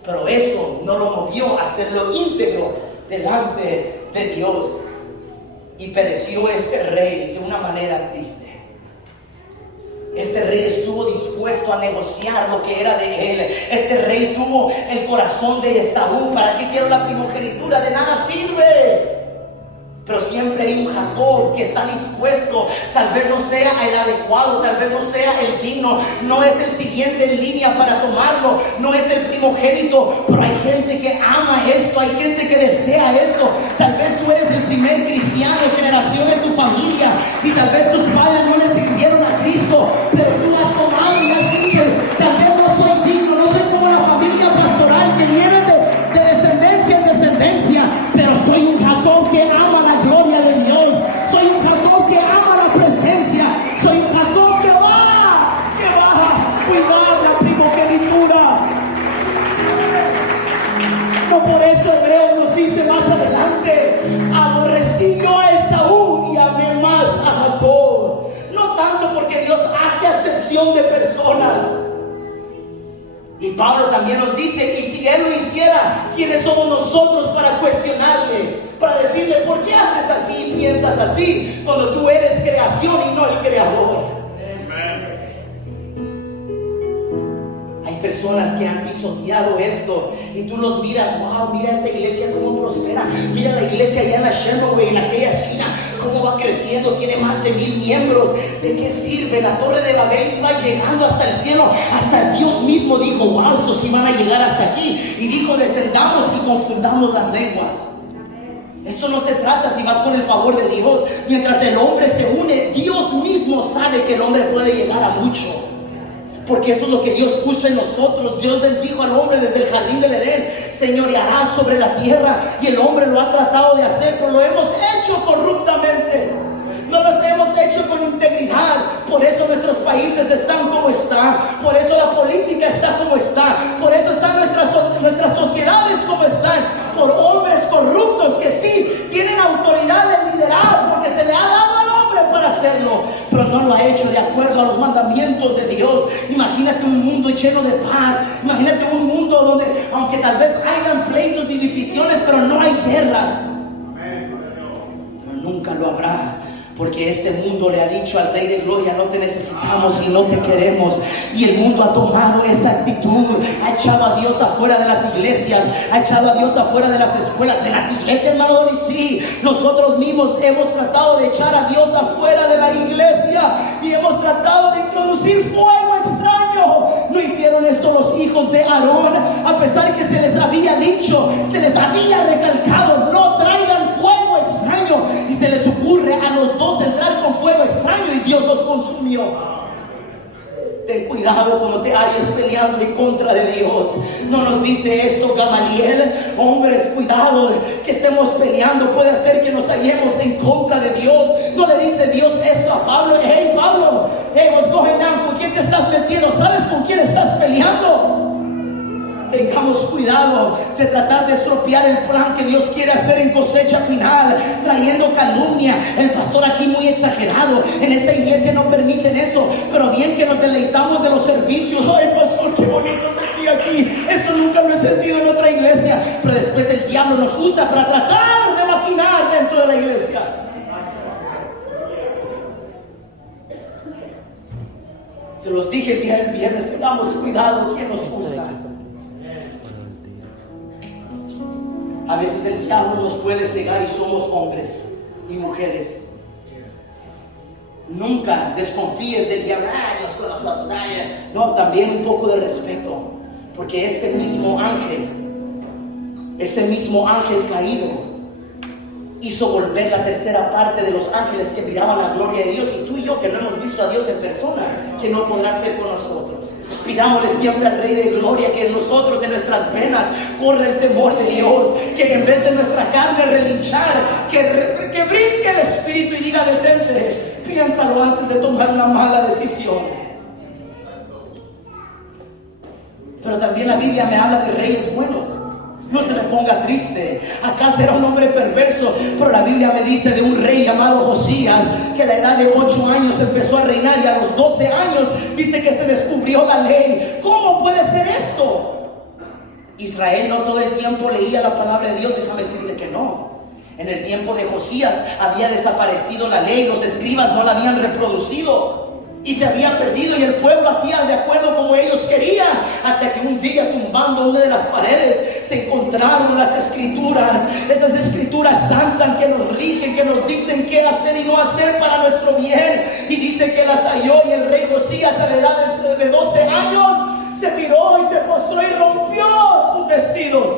pero eso no lo movió a hacerlo íntegro delante de Dios. Y pereció este rey de una manera triste. Este rey estuvo dispuesto a negociar lo que era de él. Este rey tuvo el corazón de Esaú. ¿Para qué quiero la primogenitura? De nada sirve. Pero siempre hay un Jacob que está dispuesto. Tal vez no sea el adecuado, tal vez no sea el digno, no es el siguiente en línea para tomarlo, no es el primogénito, pero hay gente que ama esto, hay gente que desea esto. Tal vez tú eres el primer cristiano de generación en tu familia, y tal vez tus padres no le sirvieron a Cristo, pero tú has tomado y has dicho: tal vez no soy digno, no soy como la familia pastoral que viene de descendencia en descendencia, pero soy un Jacob que ama la gloria de Dios. Soy un Jacob que ama la presencia. Soy un Jacob que va a cuidar la primogenitura. No por eso Hebreos nos dice más adelante: aborrecí yo a Esaú y amé más a Jacob. No tanto porque Dios hace acepción de personas. Y Pablo también nos dice: y si Él lo hiciera, ¿quiénes somos nosotros para cuestionarle? Para decirle: ¿por qué haces así y piensas así? Cuando tú eres creación y no el creador. Hay personas que han pisoteado esto y tú los miras: wow, mira esa iglesia cómo prospera, mira la iglesia allá en la Sherman, en aquella esquina, cómo va creciendo, tiene más de 1000 miembros. ¿De qué sirve? La torre de Babel iba llegando hasta el cielo, hasta Dios mismo dijo: wow, estos sí van a llegar hasta aquí, y dijo: descendamos y confundamos las lenguas. Esto no se trata si vas con el favor de Dios. Mientras el hombre se une, Dios mismo sabe que el hombre puede llegar a mucho, porque eso es lo que Dios puso en nosotros. Dios bendijo al hombre desde el jardín del Edén: señoreará sobre la tierra. Y el hombre lo ha tratado de hacer, pero lo hemos hecho corruptamente. No los hemos hecho con integridad. Por eso nuestros países están como están. Por eso la política está como está. Por eso están nuestras sociedades como están. Por hombres corruptos que sí tienen autoridad de liderar, porque se le ha dado al hombre para hacerlo, pero no lo ha hecho de acuerdo a los mandamientos de Dios. Imagínate un mundo lleno de paz. Imagínate un mundo donde, aunque tal vez hayan pleitos y divisiones, pero no hay guerras. Pero nunca lo habrá, porque este mundo le ha dicho al Rey de Gloria: no te necesitamos y no te queremos. Y el mundo ha tomado esa actitud, ha echado a Dios afuera de las iglesias, ha echado a Dios afuera de las escuelas, de las iglesias, hermano. Y sí, nosotros mismos hemos tratado de echar a Dios afuera de la iglesia, y hemos tratado de introducir fuego extraño. No hicieron esto los hijos de Aarón, a pesar que se les había dicho, se les había recalcado: no traigan fuego extraño. Y se les ocurre a los dos entrar con fuego extraño, y Dios los consumió. Ten cuidado cuando te halles peleando en contra de Dios. No nos dice esto Gamaliel: hombres, cuidado que estemos peleando, puede ser que nos hallemos en contra de Dios. No le dice Dios esto a Pablo: hey Pablo, vos Gohenán, ¿con quién te estás metiendo? ¿Sabes con quién estás peleando? Tengamos cuidado de tratar de estropear el plan que Dios quiere hacer en cosecha final, trayendo calumnia. El pastor aquí muy exagerado, en esa iglesia no permiten eso, pero bien que nos deleitamos de los servicios. Ay pastor, qué bonito sentí aquí, esto nunca lo he sentido en otra iglesia. Pero después el diablo nos usa para tratar de maquinar dentro de la iglesia. Se los dije el viernes, tengamos cuidado quién nos usa. A veces el diablo nos puede cegar y somos hombres y mujeres. Nunca desconfíes del diablo. Dios con la batalla. No, también un poco de respeto, porque este mismo ángel caído hizo volver la tercera parte de los ángeles que miraban la gloria de Dios. Y tú y yo, que no hemos visto a Dios en persona, que no podrá ser con nosotros. Pidámosle siempre al Rey de Gloria que en nosotros, en nuestras venas, corre el temor de Dios. Que en vez de nuestra carne relinchar, que brinque el Espíritu y diga: detente, piénsalo antes de tomar una mala decisión. Pero también la Biblia me habla de reyes buenos. No se me ponga triste. Acá era un hombre perverso, pero la Biblia me dice de un rey llamado Josías, que a la edad de 8 años empezó a reinar, y a los 12 años dice que se descubrió la ley. ¿Cómo puede ser esto? Israel no todo el tiempo leía la palabra de Dios. Déjame decirte que no. En el tiempo de Josías había desaparecido la ley. Los escribas no la habían reproducido y se había perdido, y el pueblo hacía de acuerdo como ellos querían, hasta que un día, tumbando una de las paredes, se encontraron las escrituras, esas escrituras santas que nos rigen, que nos dicen qué hacer y no hacer para nuestro bien. Y dice que las halló, y el rey Josías, a la edad de 12 años, se tiró y se postró y rompió sus vestidos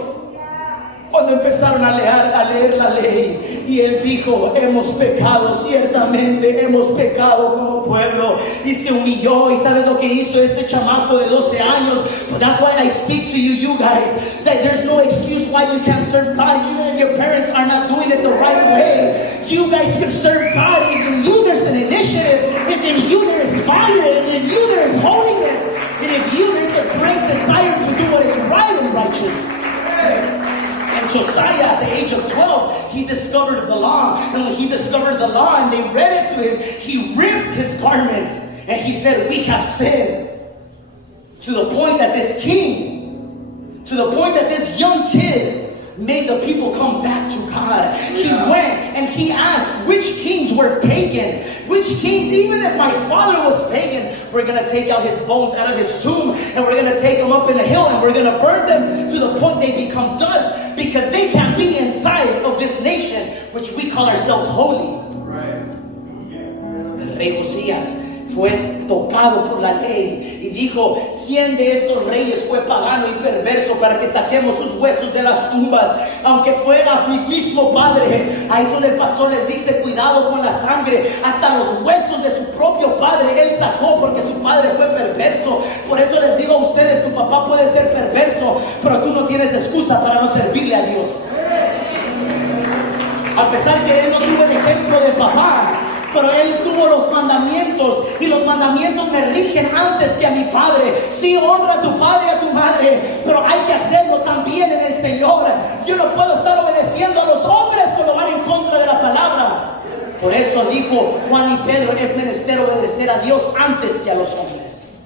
cuando empezaron a leer la ley. Y él dijo: hemos pecado, ciertamente hemos pecado como pueblo. Y se humilló. ¿Y sabes lo que hizo este chamaco de 12 años? But that's why I speak to you guys, that there's no excuse why you can't serve God, even if your parents are not doing it the right way. You guys can serve God. If in you there's an initiative, if in you there is fire, if in you there is holiness, and if you there's a great desire to do what is right and righteous. And Josiah, at the age of 12, he discovered the law. And when he discovered the law and they read it to him, he ripped his garments and he said, we have sinned. To the point that this king, to the point that this young kid made the people come back to God. He went and he asked which kings were pagan. Which kings, even if my father was pagan, we're going to take out his bones out of his tomb and we're going to take them up in a hill and we're going to burn them to the point they become dust, because they can't be inside of this nation which we call ourselves holy. El rey Josías fue tocado por la ley y dijo: ¿quién de estos reyes fue pagano y perverso para que saquemos sus huesos de las tumbas, aunque fuera mi mismo padre? Ahí es donde el pastor les dice: cuidado con la sangre. Hasta los huesos de su propio padre él sacó, porque su padre fue perverso. Por eso les digo a ustedes: tu papá puede ser perverso, pero tú no tienes excusa para no servirle a Dios. A pesar que él no tuvo el ejemplo de papá, pero él tuvo los mandamientos, y los mandamientos me rigen antes que a mi padre. Sí, honra a tu padre y a tu madre, pero hay que hacerlo también en el Señor. Yo no puedo estar obedeciendo a los hombres cuando van en contra de la palabra. Por eso dijo Juan y Pedro: es menester obedecer a Dios antes que a los hombres.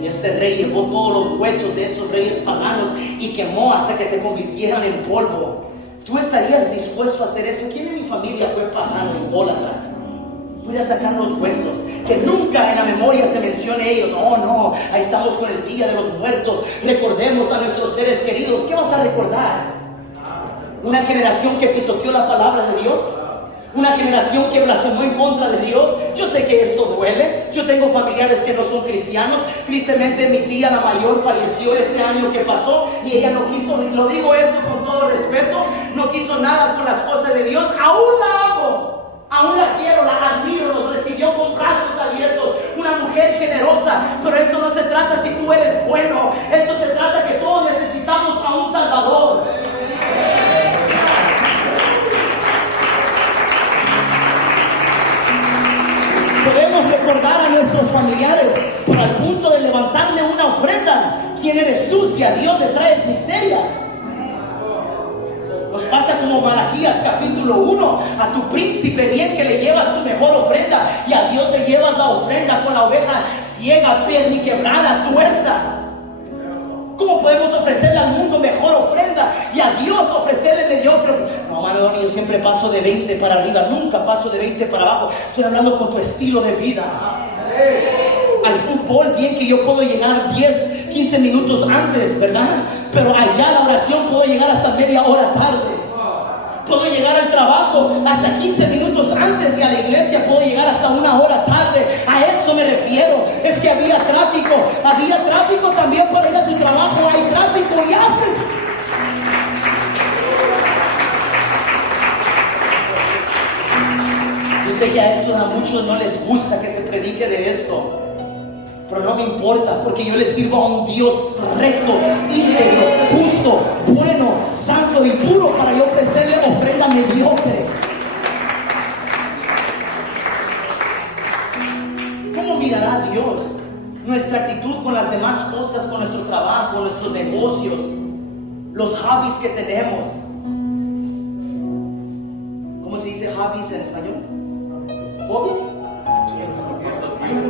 Y este rey llevó todos los huesos de estos reyes paganos y quemó hasta que se convirtieran en polvo. ¿Tú estarías dispuesto a hacer eso? ¿Quién en mi familia fue pagano, idólatra? Voy a sacar los huesos, que nunca en la memoria se mencione ellos. Oh no, ahí estamos con el Día de los Muertos, recordemos a nuestros seres queridos. ¿Qué vas a recordar? ¿Una generación que pisoteó la palabra de Dios? ¿Una generación que blasfemó en contra de Dios? Yo sé que esto duele. Yo tengo familiares que no son cristianos. Tristemente mi tía, la mayor, falleció este año que pasó, y ella no quiso, lo digo esto con todo respeto, no quiso nada con las cosas de Dios. Aún la amo, aún la quiero, la admiro, nos recibió con brazos abiertos, una mujer generosa. Pero esto no se trata si tú eres bueno, esto se trata que todos necesitamos a un Salvador. Podemos recordar a nuestros familiares, pero al punto de levantarle una ofrenda. ¿Quién eres tú si a Dios le traes miserias? Nos pasa como Malaquías capítulo 1, a tu príncipe bien que le llevas tu mejor ofrenda, y a Dios le llevas la ofrenda con la oveja ciega, perniquebrada, tuerta. ¿Cómo podemos ofrecerle al mundo mejor ofrenda y a Dios ofrecerle mediocre ofrenda? No, mano, yo siempre paso de 20 para arriba, nunca paso de 20 para abajo. Estoy hablando con tu estilo de vida. Al fútbol, bien que yo puedo llegar 10, 15 minutos antes, ¿verdad? Pero allá a la oración puedo llegar hasta media hora tarde. Puedo llegar al trabajo hasta 15 minutos antes y a la iglesia puedo llegar hasta una hora tarde. A eso me refiero. Es que había tráfico también para ir a tu trabajo. Hay tráfico y haces. Yo sé que a esto a muchos no les gusta que se predique de esto, pero no me importa, porque yo le sirvo a un Dios recto, íntegro, justo, bueno, santo y puro, para yo ofrecerle ofrenda mediocre. ¿Cómo mirará Dios nuestra actitud con las demás cosas, con nuestro trabajo, nuestros negocios, los hobbies que tenemos? ¿Cómo se dice hobbies en español? ¿Hobbies?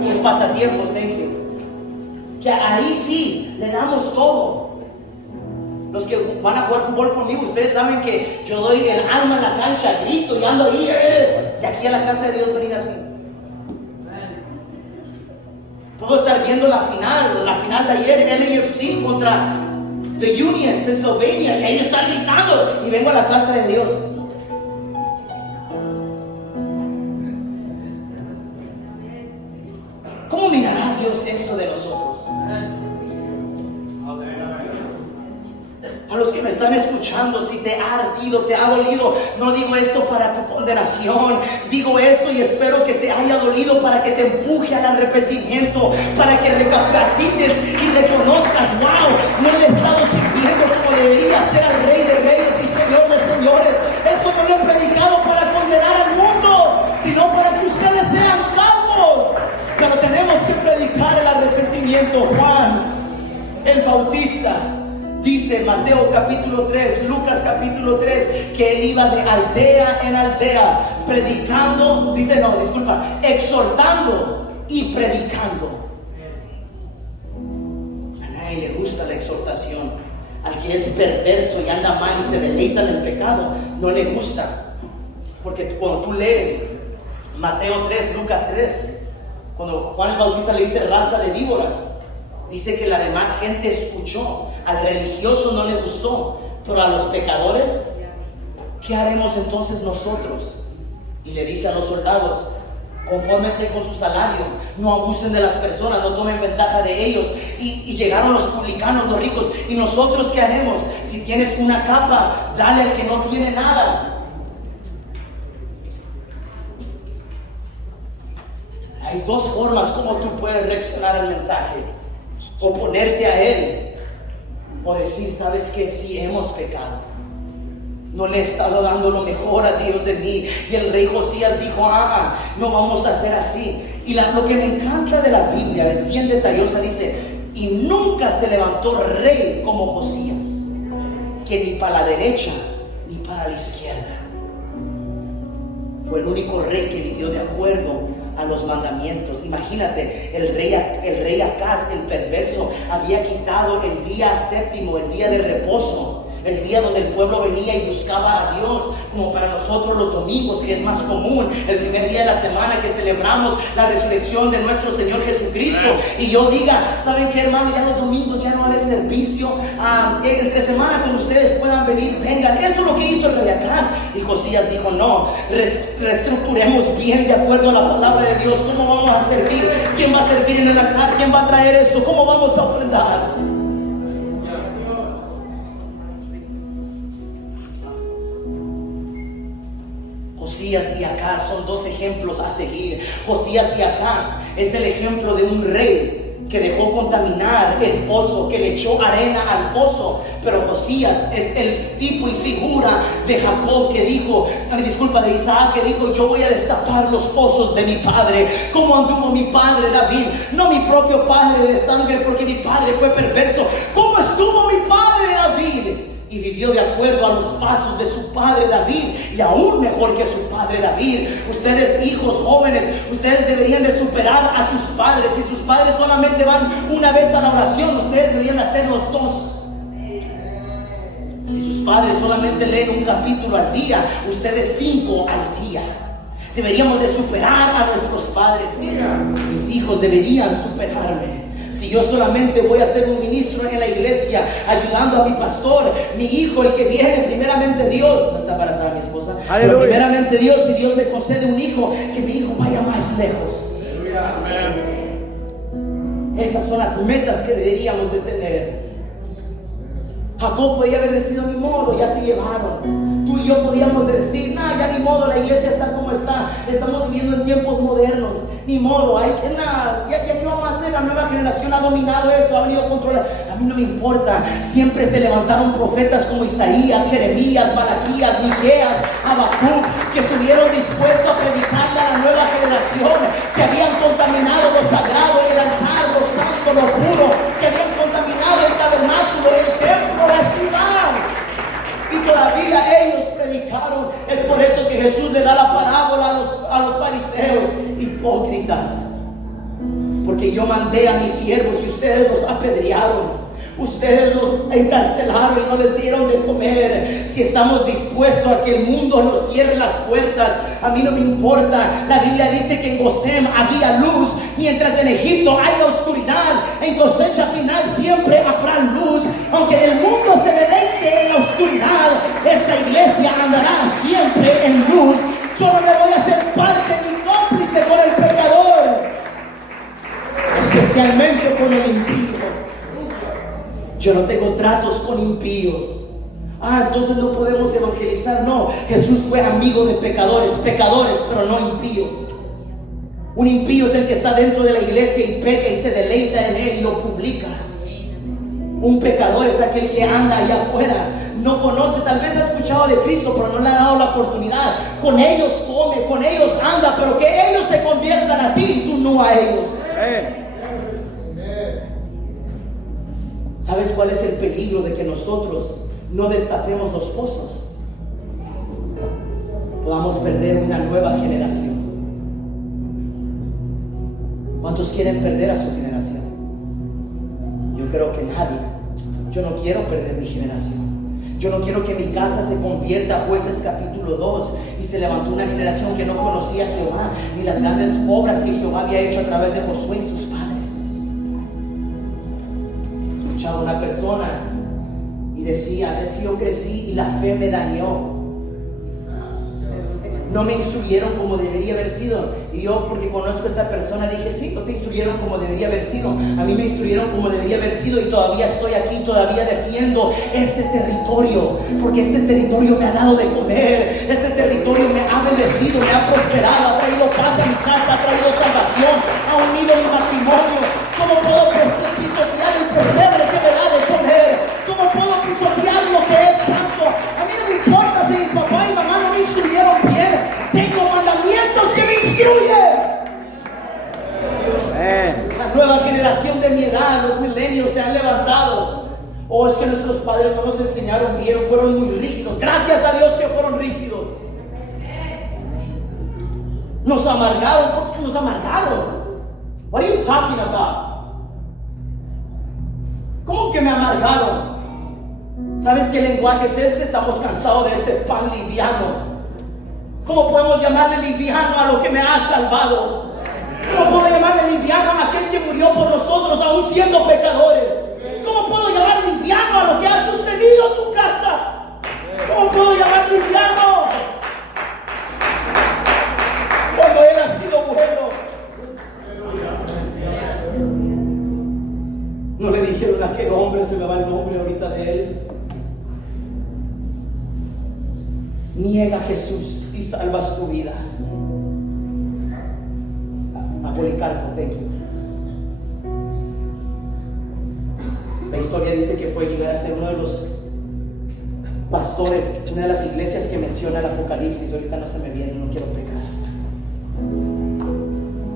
Los pasatiempos, thank you. Que ahí sí le damos todo. Los que van a jugar fútbol conmigo, ustedes saben que yo doy el alma en la cancha, grito y ando ahí, y aquí a la casa de Dios venir así. Puedo estar viendo la final de ayer, LAFC contra The Union, Pennsylvania, y ahí estar gritando, y vengo a la casa de Dios. ¿Cómo mirará Dios esto de nosotros? A los que me están escuchando, si te ha ardido, te ha dolido, no digo esto para tu condenación, digo esto y espero que te haya dolido para que te empuje al arrepentimiento, para que recapacites y reconozcas, wow, no le he estado sirviendo como debería ser al Rey de Reyes y Señor de Señores. Esto no lo he predicado para condenar al mundo, sino para que ustedes sean salvos. Pero tenemos que predicar el arrepentimiento. Juan el Bautista dice, Mateo capítulo 3, Lucas capítulo 3, que él iba de aldea en aldea predicando, exhortando y predicando. A nadie le gusta la exhortación. Al que es perverso y anda mal y se deleita en el pecado, no le gusta. Porque cuando tú lees Mateo 3, Lucas 3, cuando Juan el Bautista le dice raza de víboras, dice que la demás gente escuchó. Al religioso no le gustó, pero a los pecadores, ¿qué haremos entonces nosotros? Y le dice a los soldados, confórmense con su salario, no abusen de las personas, no tomen ventaja de ellos. Y llegaron los publicanos, los ricos. ¿Y nosotros qué haremos? Si tienes una capa, dale al que no tiene nada. Hay dos formas como tú puedes reaccionar al mensaje: oponerte a él, o decir, ¿sabes qué? Si hemos pecado, no le he estado dando lo mejor a Dios de mí. Y el rey Josías dijo, no vamos a hacer así. Y lo que me encanta de la Biblia, es bien detallosa, dice, y nunca se levantó rey como Josías, que ni para la derecha ni para la izquierda. Fue el único rey que vivió de acuerdo a los mandamientos. Imagínate, el rey Acaz, el perverso, había quitado el día séptimo, el día de reposo, el día donde el pueblo venía y buscaba a Dios, como para nosotros los domingos, que es más común, el primer día de la semana que celebramos la resurrección de nuestro Señor Jesucristo. Y yo diga, ¿saben qué, hermano? Ya los domingos ya no va a haber servicio, entre semana cuando ustedes puedan venir, vengan. Eso es lo que hizo el rey Acaz. Y Josías dijo, no, reestructuremos bien de acuerdo a la palabra de Dios. ¿Cómo vamos a servir? ¿Quién va a servir en el altar? ¿Quién va a traer esto? ¿Cómo vamos a ofrendar? Josías y Acaz son dos ejemplos a seguir. Josías y Acaz es el ejemplo de un rey que dejó contaminar el pozo, que le echó arena al pozo. Pero Josías es el tipo y figura de Jacob, que dijo, de Isaac, que dijo, yo voy a destapar los pozos de mi padre. ¿Cómo anduvo mi padre David? No mi propio padre de sangre, porque mi padre fue perverso. ¿Cómo estuvo mi padre David? Y vivió vivió de acuerdo a los pasos de su padre David, y aún mejor que su padre David. Ustedes, hijos jóvenes, ustedes deberían de superar a sus padres. Si sus padres solamente van una vez a la oración, ustedes deberían hacer los dos. Si sus padres solamente leen un capítulo al día, ustedes 5 al día. Deberíamos de superar a nuestros padres. Sí, mis hijos deberían superarme. Si yo solamente voy a ser un ministro en la iglesia, ayudando a mi pastor, mi hijo, el que viene, primeramente Dios, no está embarazada mi esposa, pero primeramente Dios, si Dios me concede un hijo, que mi hijo vaya más lejos. Esas son las metas que deberíamos de tener. Jacob podía haber decidido, ni modo, ya se llevaron. Tú y yo podíamos decir, ya ni modo, la iglesia está como está, estamos viviendo en tiempos modernos, ni modo, ya qué vamos a hacer, la nueva generación ha dominado esto, ha venido a controlar. A mí no me importa. Siempre se levantaron profetas como Isaías, Jeremías, Malaquías, Miqueas, Habacuc, que estuvieron dispuestos a predicarle a la nueva generación, que habían contaminado lo sagrado, el altar, lo santo, lo puro, que habían contaminado el tabernáculo, el templo, la ciudad. Y todavía ellos predicaron. Es por eso que Jesús le da la parábola a los fariseos: hipócritas, porque yo mandé a mis siervos y ustedes los apedrearon, ustedes los encarcelaron y no les dieron de comer. Si estamos dispuestos a que el mundo nos cierre las puertas, a mí no me importa. La Biblia dice que en Gosén había luz, mientras en Egipto haya oscuridad. En cosecha final siempre habrá luz. Aunque el mundo se deleite en la oscuridad, esta iglesia andará siempre en luz. Yo no me voy a hacer parte ni cómplice con el pecador, especialmente con el impío. Yo no tengo tratos con impíos. Entonces no podemos evangelizar. No, Jesús fue amigo de pecadores, pero no impíos. Un impío es el que está dentro de la iglesia y peca y se deleita en él y lo publica. Un pecador es aquel que anda allá afuera, no conoce, tal vez ha escuchado de Cristo, pero no le ha dado la oportunidad. Con ellos come, con ellos anda, pero que ellos se conviertan a ti y tú no a ellos. ¿Sabes cuál es el peligro de que nosotros no destapemos los pozos? Podamos perder una nueva generación. ¿Cuántos quieren perder a su generación? Yo creo que nadie. Yo no quiero perder mi generación. Yo no quiero que mi casa se convierta a Jueces capítulo 2 y se levantó una generación que no conocía a Jehová ni las grandes obras que Jehová había hecho a través de Josué y sus padres. Escuchaba a una persona y decía: es que yo crecí y la fe me dañó. No me instruyeron como debería haber sido. Y yo, porque conozco a esta persona, dije: sí, no te instruyeron como debería haber sido. A mí me instruyeron como debería haber sido, y todavía estoy aquí, todavía defiendo este territorio, porque este territorio me ha dado de comer, este territorio me ha bendecido, me ha prosperado, ha traído paz a mi casa, ha traído salvación, ha unido mi matrimonio. ¿Cómo puedo pisotear el pesebre que me da de comer? ¿Cómo puedo pisotear lo que es santo? A mí no me importa si mi papá y mamá no me instruyeron bien. Tengo mandamientos que me instruyen. La nueva generación de mi edad, los milenios, se han levantado. Es que nuestros padres no nos enseñaron bien, fueron muy rígidos. Gracias a Dios que fueron rígidos. Nos amargaron. ¿Por qué nos amargaron? What are you talking about? ¿Cómo que me amargaron? ¿Sabes qué lenguaje es este? Estamos cansados de este pan liviano. ¿Cómo podemos llamarle liviano a lo que me ha salvado? ¿Cómo puedo llamarle liviano a aquel que murió por nosotros aún siendo pecadores? ¿Cómo puedo llamar liviano a lo que ha sostenido tu casa? ¿Cómo puedo llamar liviano cuando él ha sido bueno? No le dijeron a aquel hombre, se me va el nombre ahorita de él: niega a Jesús y salvas tu vida. A Policarpo, thank you. La historia dice que fue llegar a ser uno de los pastores, una de las iglesias que menciona el Apocalipsis. Ahorita no se me viene, no quiero pecar.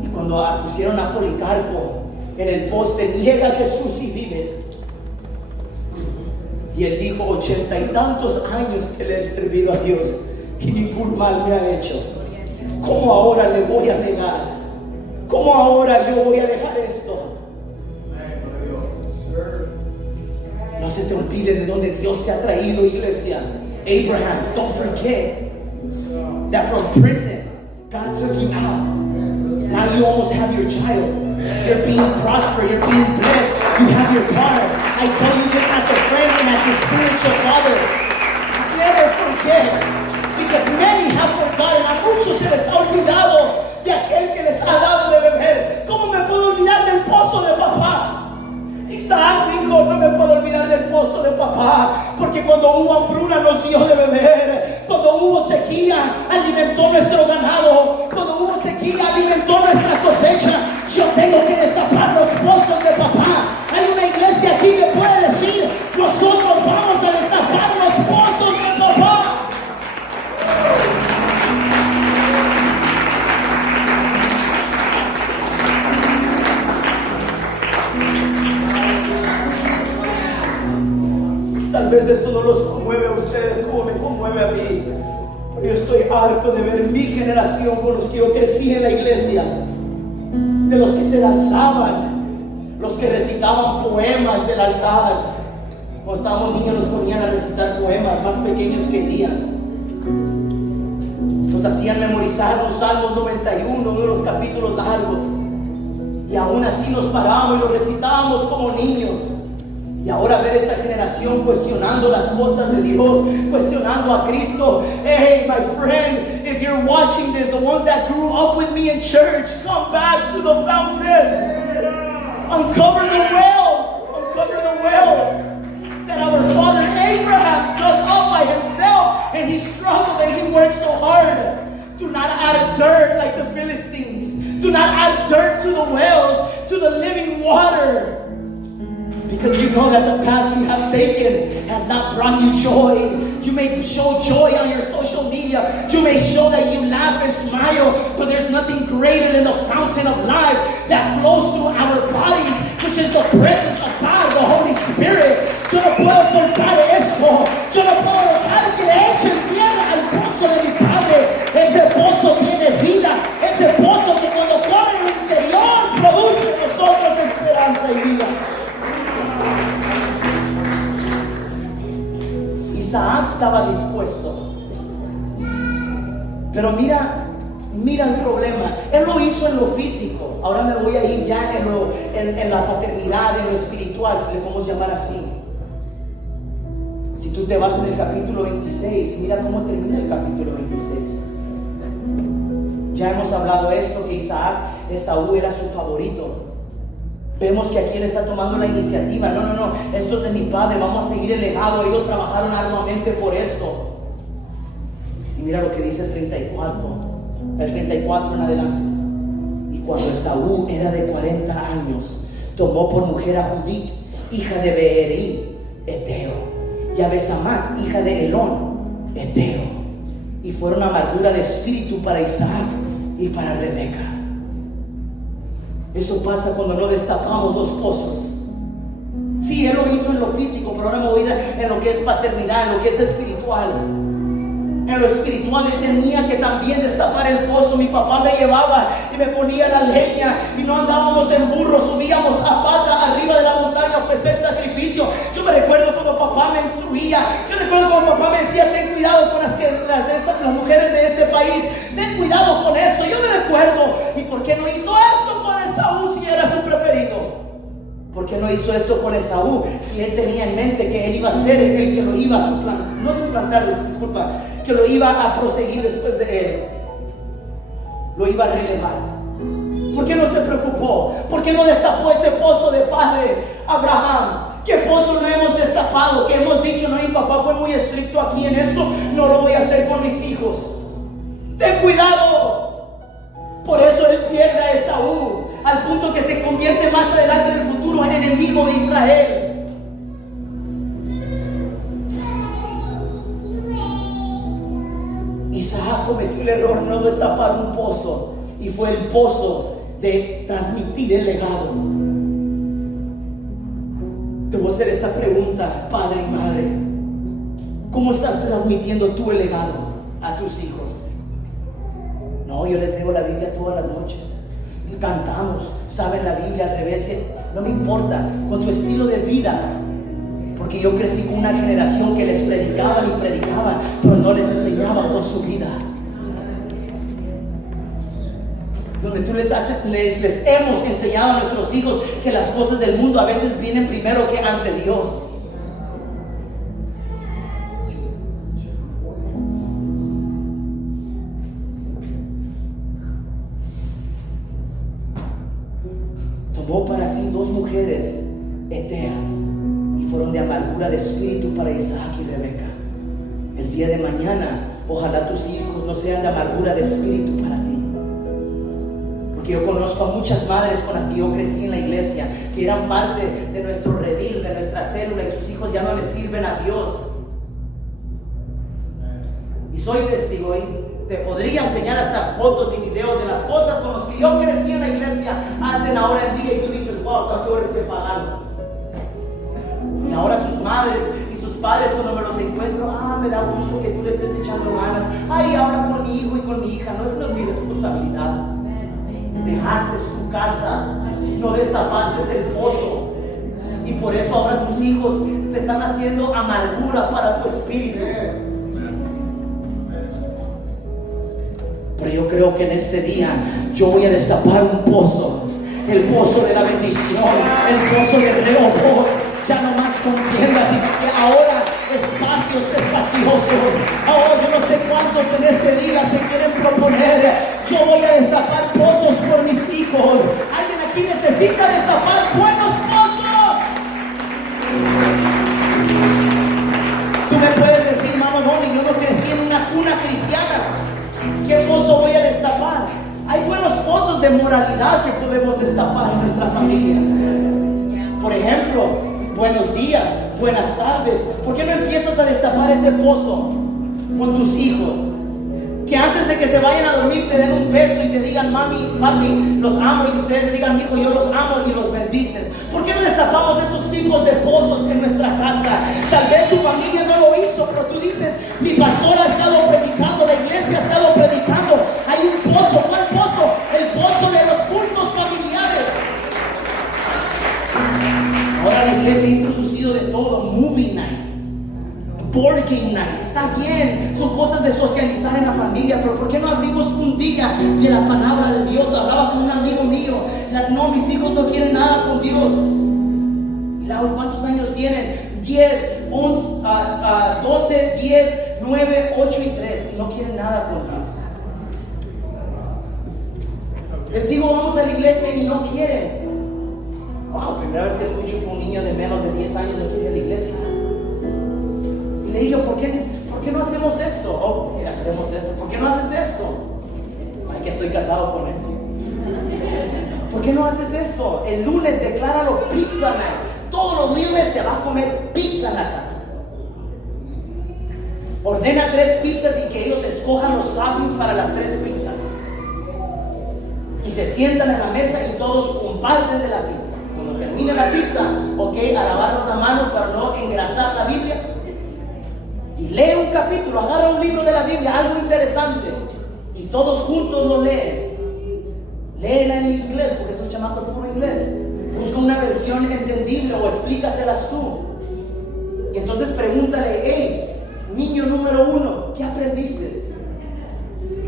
Y cuando pusieron a Policarpo en el poste: niega a Jesús y vives, Y él dijo: 80 y tantos años que le he servido a Dios y ningún mal me ha hecho. ¿Cómo ahora le voy a negar? ¿Cómo ahora yo voy a dejar esto? No se te olvide de donde Dios te ha traído, iglesia. Abraham, don't forget that from prison God took you out. Now you almost have your child. You're being prosperous, you're being blessed, you have your car. I tell you this as a friend and as your spiritual father. Never forget, because many have forgotten. A muchos se les ha olvidado de aquel que les ha dado de beber. ¿Cómo me puedo olvidar del pozo de papá? Isaac dijo: no me puedo olvidar del pozo de papá, porque cuando hubo hambruna nos dio de beber, cuando hubo sequía alimentó nuestro ganado, cuando hubo sequía alimentó nuestra cosecha. Yo tengo que destapar los pozos de papá. Hay una iglesia aquí que puede decir: nosotros vamos a destapar los pozos de papá. Tal vez esto no los conmueve a ustedes como me conmueve a mí, pero yo estoy harto de ver mi generación con los que yo crecí en la iglesia, de los que se lanzaban, los que recitaban poemas del altar. Cuando estábamos niños nos ponían a recitar poemas más pequeños que Elías. Nos hacían memorizar los Salmos 91, uno de los capítulos largos, y aún así nos parábamos y lo recitábamos como niños. Y ahora ver esta generación cuestionando las cosas de Dios, cuestionando a Cristo. Hey, my friend, if you're watching this, the ones that grew up with me in church, come back to the fountain. Uncover the wells. Uncover the wells that our father Abraham dug up by himself, and he struggled and he worked so hard. Do not add dirt like the Philistines. Do not add dirt to the wells, to the living water. Because you know that the path you have taken has not brought you joy. You may show joy on your social media. You may show that you laugh and smile, but there's nothing greater than the fountain of life that flows through our bodies, which is the presence of God, the Holy Spirit. Yo no puedo soltar esto. Yo no puedo dejar que le echen tierra al pozo de mi Padre. Ese pozo tiene vida. Ese pozo que cuando corre en el interior produce en nosotros esperanza y vida. Isaac estaba dispuesto, pero mira el problema. Él lo hizo en lo físico. Ahora me voy a ir ya en la paternidad, en lo espiritual, si le podemos llamar así. Si tú te vas en el capítulo 26, mira cómo termina el capítulo 26. Ya hemos hablado esto, que Esaú era su favorito. Vemos que aquí él está tomando la iniciativa. No, esto es de mi padre, vamos a seguir el legado. Ellos trabajaron arduamente por esto. Y mira lo que dice el 34 en adelante. Y cuando Esaú era de 40 años, tomó por mujer a Judith, hija de Beeri, Eteo, y a Besamat, hija de Elón, Eteo, y fueron amargura de espíritu para Isaac y para Rebeca. Eso pasa cuando no destapamos los pozos. Sí, él lo hizo en lo físico, pero ahora me voy a ir en lo que es paternidad, en lo que es espiritual. En lo espiritual él tenía que también destapar el pozo. Mi papá me llevaba y me ponía la leña, y no andábamos en burro, subíamos a pata arriba de la montaña a ofrecer sacrificio. Yo me recuerdo cuando papá me instruía. Yo recuerdo cuando papá me decía: ten cuidado con las mujeres de este país, ten cuidado con esto. Yo me recuerdo. ¿Y por qué no hizo esto con Esaú si era su preferido? ¿Por qué no hizo esto con Esaú si él tenía en mente que él iba a ser el que lo iba a suplantar, que lo iba a proseguir después de él? Lo iba a relevar. ¿Por qué no se preocupó? ¿Por qué no destapó ese pozo de padre Abraham? ¿Qué pozo no hemos destapado? Que hemos dicho: no, mi papá fue muy estricto aquí en esto, no lo voy a hacer con mis hijos. Ten cuidado. Por eso él pierde a Esaú, al punto que se convierte más adelante en el futuro en enemigo de Israel. Isaac cometió el error no destapar un pozo, y fue el pozo de transmitir el legado. Te voy a hacer esta pregunta, padre y madre. ¿Cómo estás transmitiendo tú el legado a tus hijos? No, yo les leo la Biblia todas las noches. Cantamos, saben la Biblia al revés. No me importa, con tu estilo de vida. Porque yo crecí con una generación que les predicaban y predicaban, pero no les enseñaban con su vida. Donde tú les hemos enseñado a nuestros hijos que las cosas del mundo a veces vienen primero que ante Dios. Tomó para sí 2 mujeres heteas y fueron de amargura de espíritu para Isaac y Rebeca. El día de mañana, ojalá tus hijos no sean de amargura de espíritu para ti. Porque yo conozco a muchas madres con las que yo crecí en la iglesia, que eran parte de nuestro redil, de nuestra célula, y sus hijos ya no les sirven a Dios. Y soy testigo, y te podría enseñar hasta fotos y videos de las cosas con las que yo crecí en la iglesia hacen ahora en día, y tú dices, wow, están peores que paganos. Y ahora sus madres y sus padres, cuando me los encuentro, me da gusto que tú le estés echando ganas. Ay, habla con mi hijo y con mi hija. No, esa no es mi responsabilidad. Dejaste tu casa, no destapaste el pozo, y por eso ahora tus hijos te están haciendo amargura para tu espíritu. Pero yo creo que en este día yo voy a destapar un pozo, el pozo de la bendición, el pozo de Rehoboth. Ya no más contiendas, y ahora espacios espaciosos. Ahora yo no sé cuántos en este día se quieren proponer. Yo voy a destapar pozos por mis hijos. Alguien aquí necesita destapar buenos pozos. Tú me puedes decir, hermano Bonnie, yo no crecí en una cuna cristiana. ¿Qué pozo voy a destapar? Hay buenos pozos de moralidad que podemos destapar en nuestra familia. Por ejemplo, buenos días, buenas tardes. ¿Por qué no empiezas a destapar ese pozo con tus hijos? Que antes de que se vayan a dormir te den un beso y te digan, mami, papi, los amo, y ustedes le digan, hijo, yo los amo, y los bendices. ¿Por qué no destapamos esos tipos de pozos en nuestra casa? Tal vez tu familia no lo hizo, pero tú dices, mi pastor ha estado predicando, la iglesia ha estado predicando. Hay un pozo. ¿Cuál pozo? El pozo de los cultos familiares. Ahora la iglesia ha introducido de todo: movie night, board game night. Está bien, son cosas de socializar en la familia, pero ¿por qué no abrimos un día de la palabra de Dios? Hablaba con un amigo mío, mis hijos no quieren nada con Dios. Y luego, ¿cuántos años tienen? 10, 11, 12, 10, 9, 8 y 3, y no quieren nada con Dios. Les digo, vamos a la iglesia, y no quieren. Wow, primera vez que escucho que un niño de menos de 10 años no quiere ir a la iglesia. Y le digo, ¿por qué no hacemos esto? Oh, hacemos esto. ¿Por qué no haces esto? Ay, que estoy casado con él. ¿Por qué no haces esto? El lunes decláralo pizza night. Todos los lunes se va a comer pizza en la casa. Ordena 3 pizzas y que ellos escojan los toppings para las 3 pizzas. Y se sientan en la mesa y todos comparten de la pizza. Cuando termine la pizza, ok, a lavarnos las manos para no engrasar la Biblia. Y lee un capítulo, agarra un libro de la Biblia, algo interesante, y todos juntos lo leen. Léela en inglés, porque estos chamacos puro inglés. Busca una versión entendible o explícaselas tú. Y entonces pregúntale, hey, niño número 1, ¿qué aprendiste?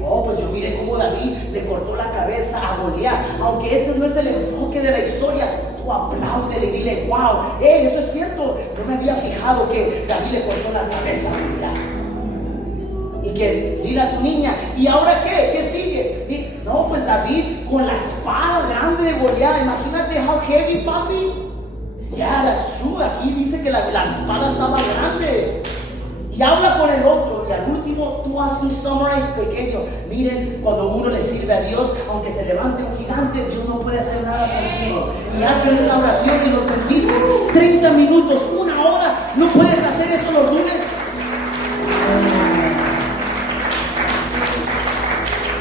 Oh, pues yo miré cómo David le cortó la cabeza a Goliat. Aunque ese no es el enfoque de la historia, tú apláudele y dile, wow, eso es cierto. Yo me había fijado que David le cortó la cabeza a Goliat. Y que dile a tu niña, ¿y ahora qué? ¿Qué sigue? Y, no, pues David con la espada grande de Goliat. Imagínate how heavy, papi. Yeah, that's true. Aquí dice que la espada estaba grande. Y habla con el otro, y al último tú haz un summarize pequeño. Miren, cuando uno le sirve a Dios, aunque se levante un gigante, Dios no puede hacer nada contigo. Y hacen una oración y los bendices. 30 minutos, 1 hora. ¿No puedes hacer eso los lunes?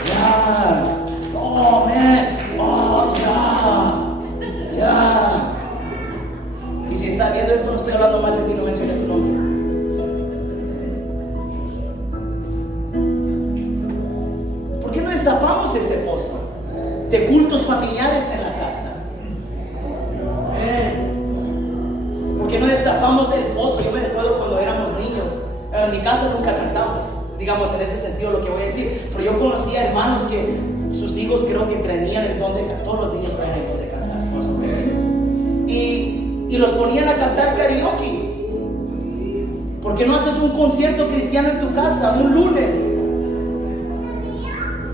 Ya. Oh, man. Oh, ya. Ya. Y si está viendo esto de cultos familiares en la casa. ¿Por qué no destapamos el pozo? Yo me recuerdo cuando éramos niños, en mi casa nunca cantamos, digamos, en ese sentido lo que voy a decir, pero yo conocía hermanos que sus hijos creo que tenían el don de cantar. Todos los niños traen el don de cantar, no son pequeños, y los ponían a cantar karaoke. ¿Por qué no haces un concierto cristiano en tu casa un lunes?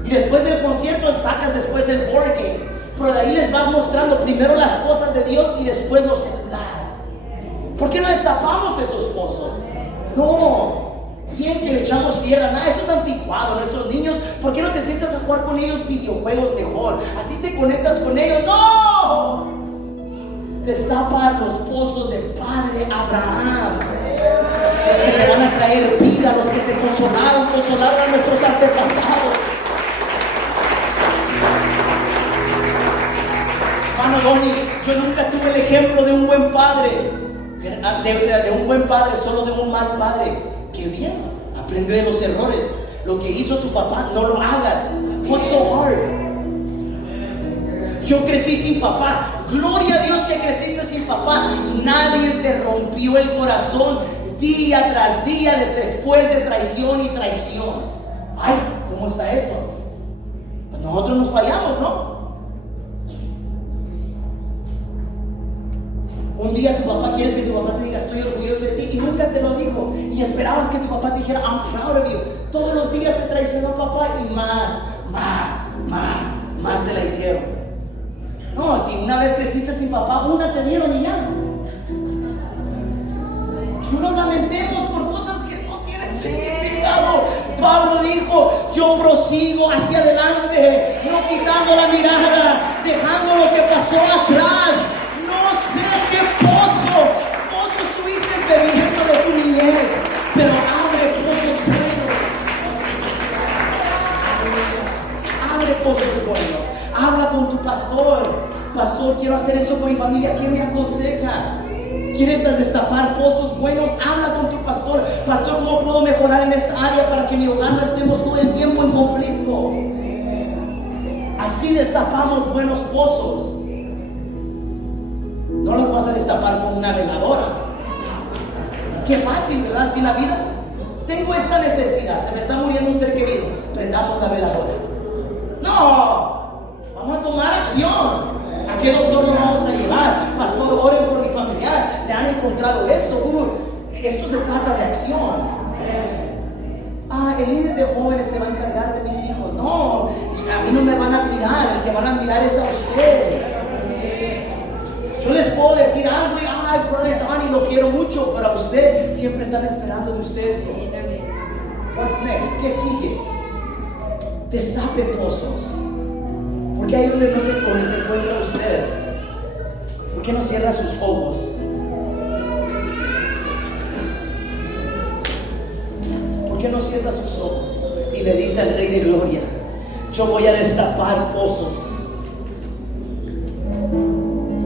Y después del concierto sacas después el board game, pero de ahí les vas mostrando primero las cosas de Dios y después los celular. ¿Por qué no destapamos esos pozos? No, bien que le echamos tierra, nada, eso es anticuado. Nuestros niños, ¿por qué no te sientas a jugar con ellos videojuegos mejor? Así te conectas con ellos. ¡No! Destapa los pozos del Padre Abraham, los que te van a traer vida, los que te consolaron a nuestros antepasados. Hermano Donnie, yo nunca tuve el ejemplo de un buen padre, de un buen padre, solo de un mal padre. Qué bien, aprende de los errores. Lo que hizo tu papá, no lo hagas. What's so hard? Yo crecí sin papá. Gloria a Dios que creciste sin papá. Nadie te rompió el corazón día tras día después de traición y traición. Ay, ¿cómo está eso? Pues nosotros nos fallamos, ¿no? Un día tu papá, quieres que tu papá te diga estoy orgulloso de ti, y nunca te lo dijo, y esperabas que tu papá te dijera I'm proud of you. Todos los días te traicionó papá y más te la hicieron. No, si una vez creciste sin papá, una te dieron y ya. No nos lamentemos por cosas que no tienen significado. Pablo dijo, yo prosigo hacia adelante, no quitando la mirada, dejando lo que pasó atrás. No sé qué pozo estuviste bebiendo de tu niñez, pero abre pozos buenos. Abre pozos buenos. Habla con tu pastor. Pastor, quiero hacer esto con mi familia. ¿Quién me aconseja? ¿Quieres destapar pozos buenos? Habla con tu pastor. Pastor, ¿cómo puedo mejorar en esta área para que mi hogar no estemos todo el tiempo en conflicto? Así destapamos buenos pozos. No los vas a destapar con una veladora. Qué fácil, ¿verdad? Así la vida. Tengo esta necesidad, se me está muriendo un ser querido. Prendamos la veladora. No, vamos a tomar acción. ¿A qué doctor lo vamos a llevar? Pastor, oren por mi familiar. Le han encontrado esto. Esto se trata de acción. El líder de jóvenes se va a encargar de mis hijos. No, a mí no me van a admirar. El que van a admirar es a usted. Yo les puedo decir algo y brother Donnie, lo quiero mucho, pero a usted siempre están esperando de usted esto. What's next? ¿Qué sigue? Destape pozos. Porque ahí donde se encuentra usted, ¿por qué no cierra sus ojos? ¿Por qué no cierra sus ojos y le dice al Rey de Gloria, yo voy a destapar pozos?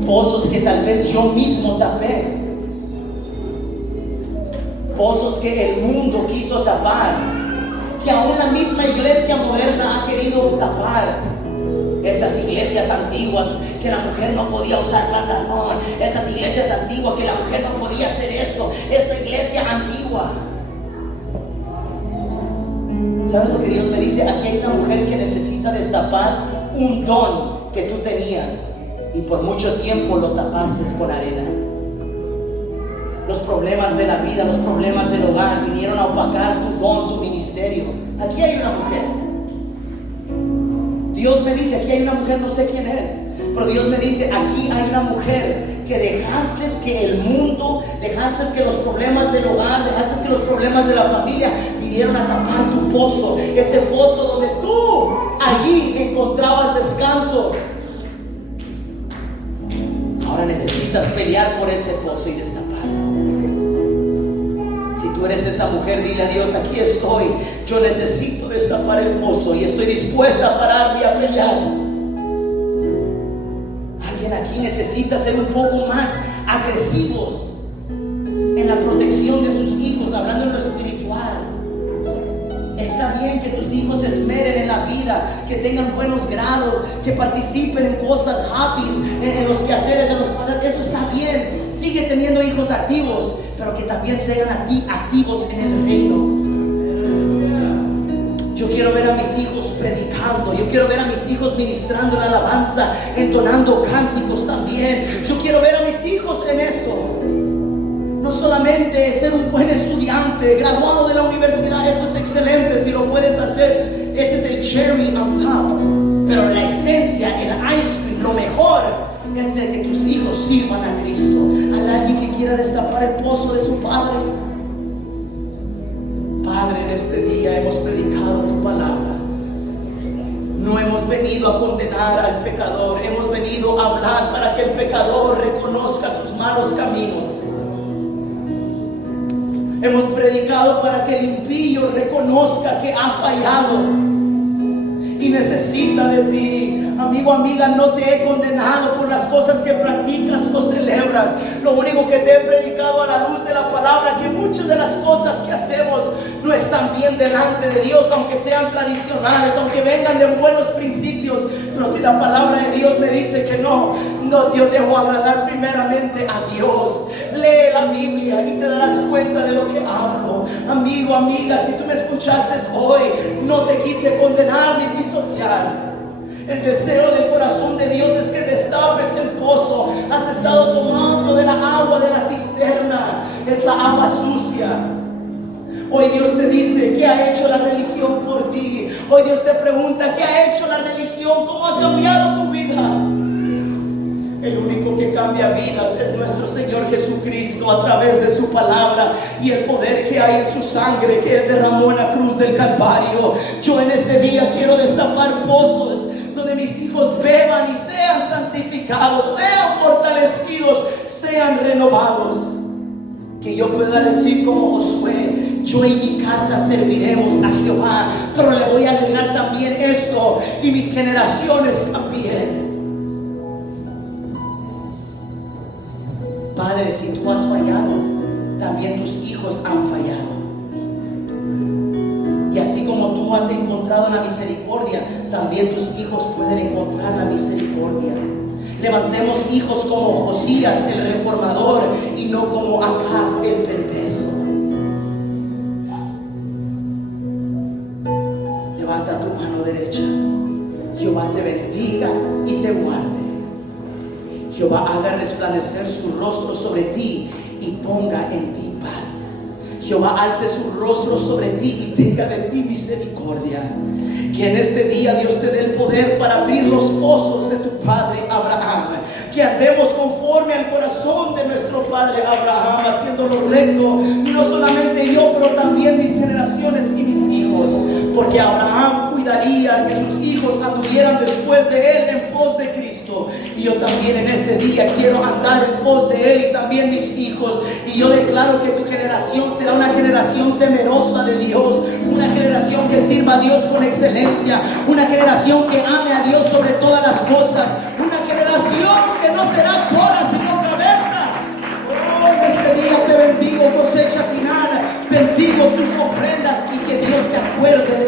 Pozos que tal vez yo mismo tapé, pozos que el mundo quiso tapar, que aún la misma iglesia moderna ha querido tapar. Esas iglesias antiguas que la mujer no podía usar pantalón, esas iglesias antiguas que la mujer no podía hacer esto, esta iglesia antigua. ¿Sabes lo que Dios me dice? Aquí hay una mujer que necesita destapar un don que tú tenías y por mucho tiempo lo tapaste con arena. Los problemas de la vida, los problemas del hogar vinieron a opacar tu don, tu ministerio. Aquí hay una mujer. Dios me dice, aquí hay una mujer, no sé quién es, pero Dios me dice, aquí hay una mujer que dejaste que el mundo, dejaste que los problemas del hogar, dejaste que los problemas de la familia vinieron a tapar tu pozo, ese pozo donde tú allí encontrabas descanso. Ahora necesitas pelear por ese pozo y destaparlo. Si tú eres esa mujer, dile a Dios, aquí estoy, yo necesito destapar el pozo y estoy dispuesta a pararme y a pelear. Alguien aquí necesita ser un poco más agresivos en la protección de sus hijos, hablando en lo espiritual. Está bien que tus hijos se esmeren en la vida, que tengan buenos grados, que participen en cosas, hobbies, en los quehaceres, en los pasajes. Eso está bien. Sigue teniendo hijos activos, pero que también sean activos en el reino. Yo quiero ver a mis hijos predicando. Yo quiero ver a mis hijos ministrando en alabanza, entonando cánticos también. Yo quiero ver a mis hijos en eso. No solamente ser un buen estudiante, graduado de la universidad. Eso es excelente si lo puedes hacer. Ese es el cherry on top. Pero la esencia, el ice cream, lo mejor es de que tus hijos sirvan a Cristo. A alguien que quiera destapar el pozo de su Padre. Padre, en este día hemos predicado tu palabra. No hemos venido a condenar al pecador. Hemos venido a hablar para que el pecador reconozca sus malos caminos. Hemos predicado para que el impío reconozca que ha fallado y necesita de ti. Amigo, amiga, no te he condenado por las cosas que practicas o celebras. Lo único que te he predicado a la luz de la palabra, que muchas de las cosas que hacemos no están bien delante de Dios, aunque sean tradicionales, aunque vengan de buenos principios. Pero si la palabra de Dios me dice que no, yo debo agradar primeramente a Dios. Lee la Biblia y te darás cuenta de lo que hablo. Amigo, amiga, si tú me escuchaste hoy, no te quise condenar ni pisotear. El deseo del corazón de Dios es que destapes el pozo. Has estado tomando de la agua de la cisterna, esa agua sucia. Hoy Dios te dice: ¿qué ha hecho la religión por ti? Hoy Dios te pregunta: ¿qué ha hecho la religión? ¿Cómo ha cambiado tu vida? El único que cambia vidas es nuestro Señor Jesucristo a través de su palabra y el poder que hay en su sangre que Él derramó en la cruz del Calvario. Yo en este día quiero destapar pozos donde mis hijos beban y sean santificados, sean fortalecidos, sean renovados. Que yo pueda decir como Josué: yo y mi casa serviremos a Jehová. Pero le voy a agregar también esto: y mis generaciones también. Padre, si tú has fallado, también tus hijos han fallado. Y así como tú has encontrado la misericordia, también tus hijos pueden encontrar la misericordia. Levantemos hijos como Josías el reformador y no como Acaz el perverso. Levanta tu mano derecha. Jehová te bendiga y te guarde. Jehová haga resplandecer su rostro sobre ti y ponga en ti paz. Jehová alce su rostro sobre ti y tenga de ti misericordia. Que en este día Dios te dé el poder para abrir los pozos de tu padre Abraham. Que andemos conforme al corazón de nuestro padre Abraham, haciendo lo recto, no solamente yo, pero también mis generaciones y mis hijos. Porque Abraham cuidaría que sus hijos anduvieran después de él en pos de Cristo. Y yo también en este día quiero andar en pos de él y también mis hijos. Y yo declaro que tu generación será una generación temerosa de Dios, una generación que sirva a Dios con excelencia, una generación que ame a Dios sobre todas las cosas, una generación que no será cola sino cabeza. Oh, en este día te bendigo, cosecha final, bendigo tus ofrendas y que Dios se acuerde de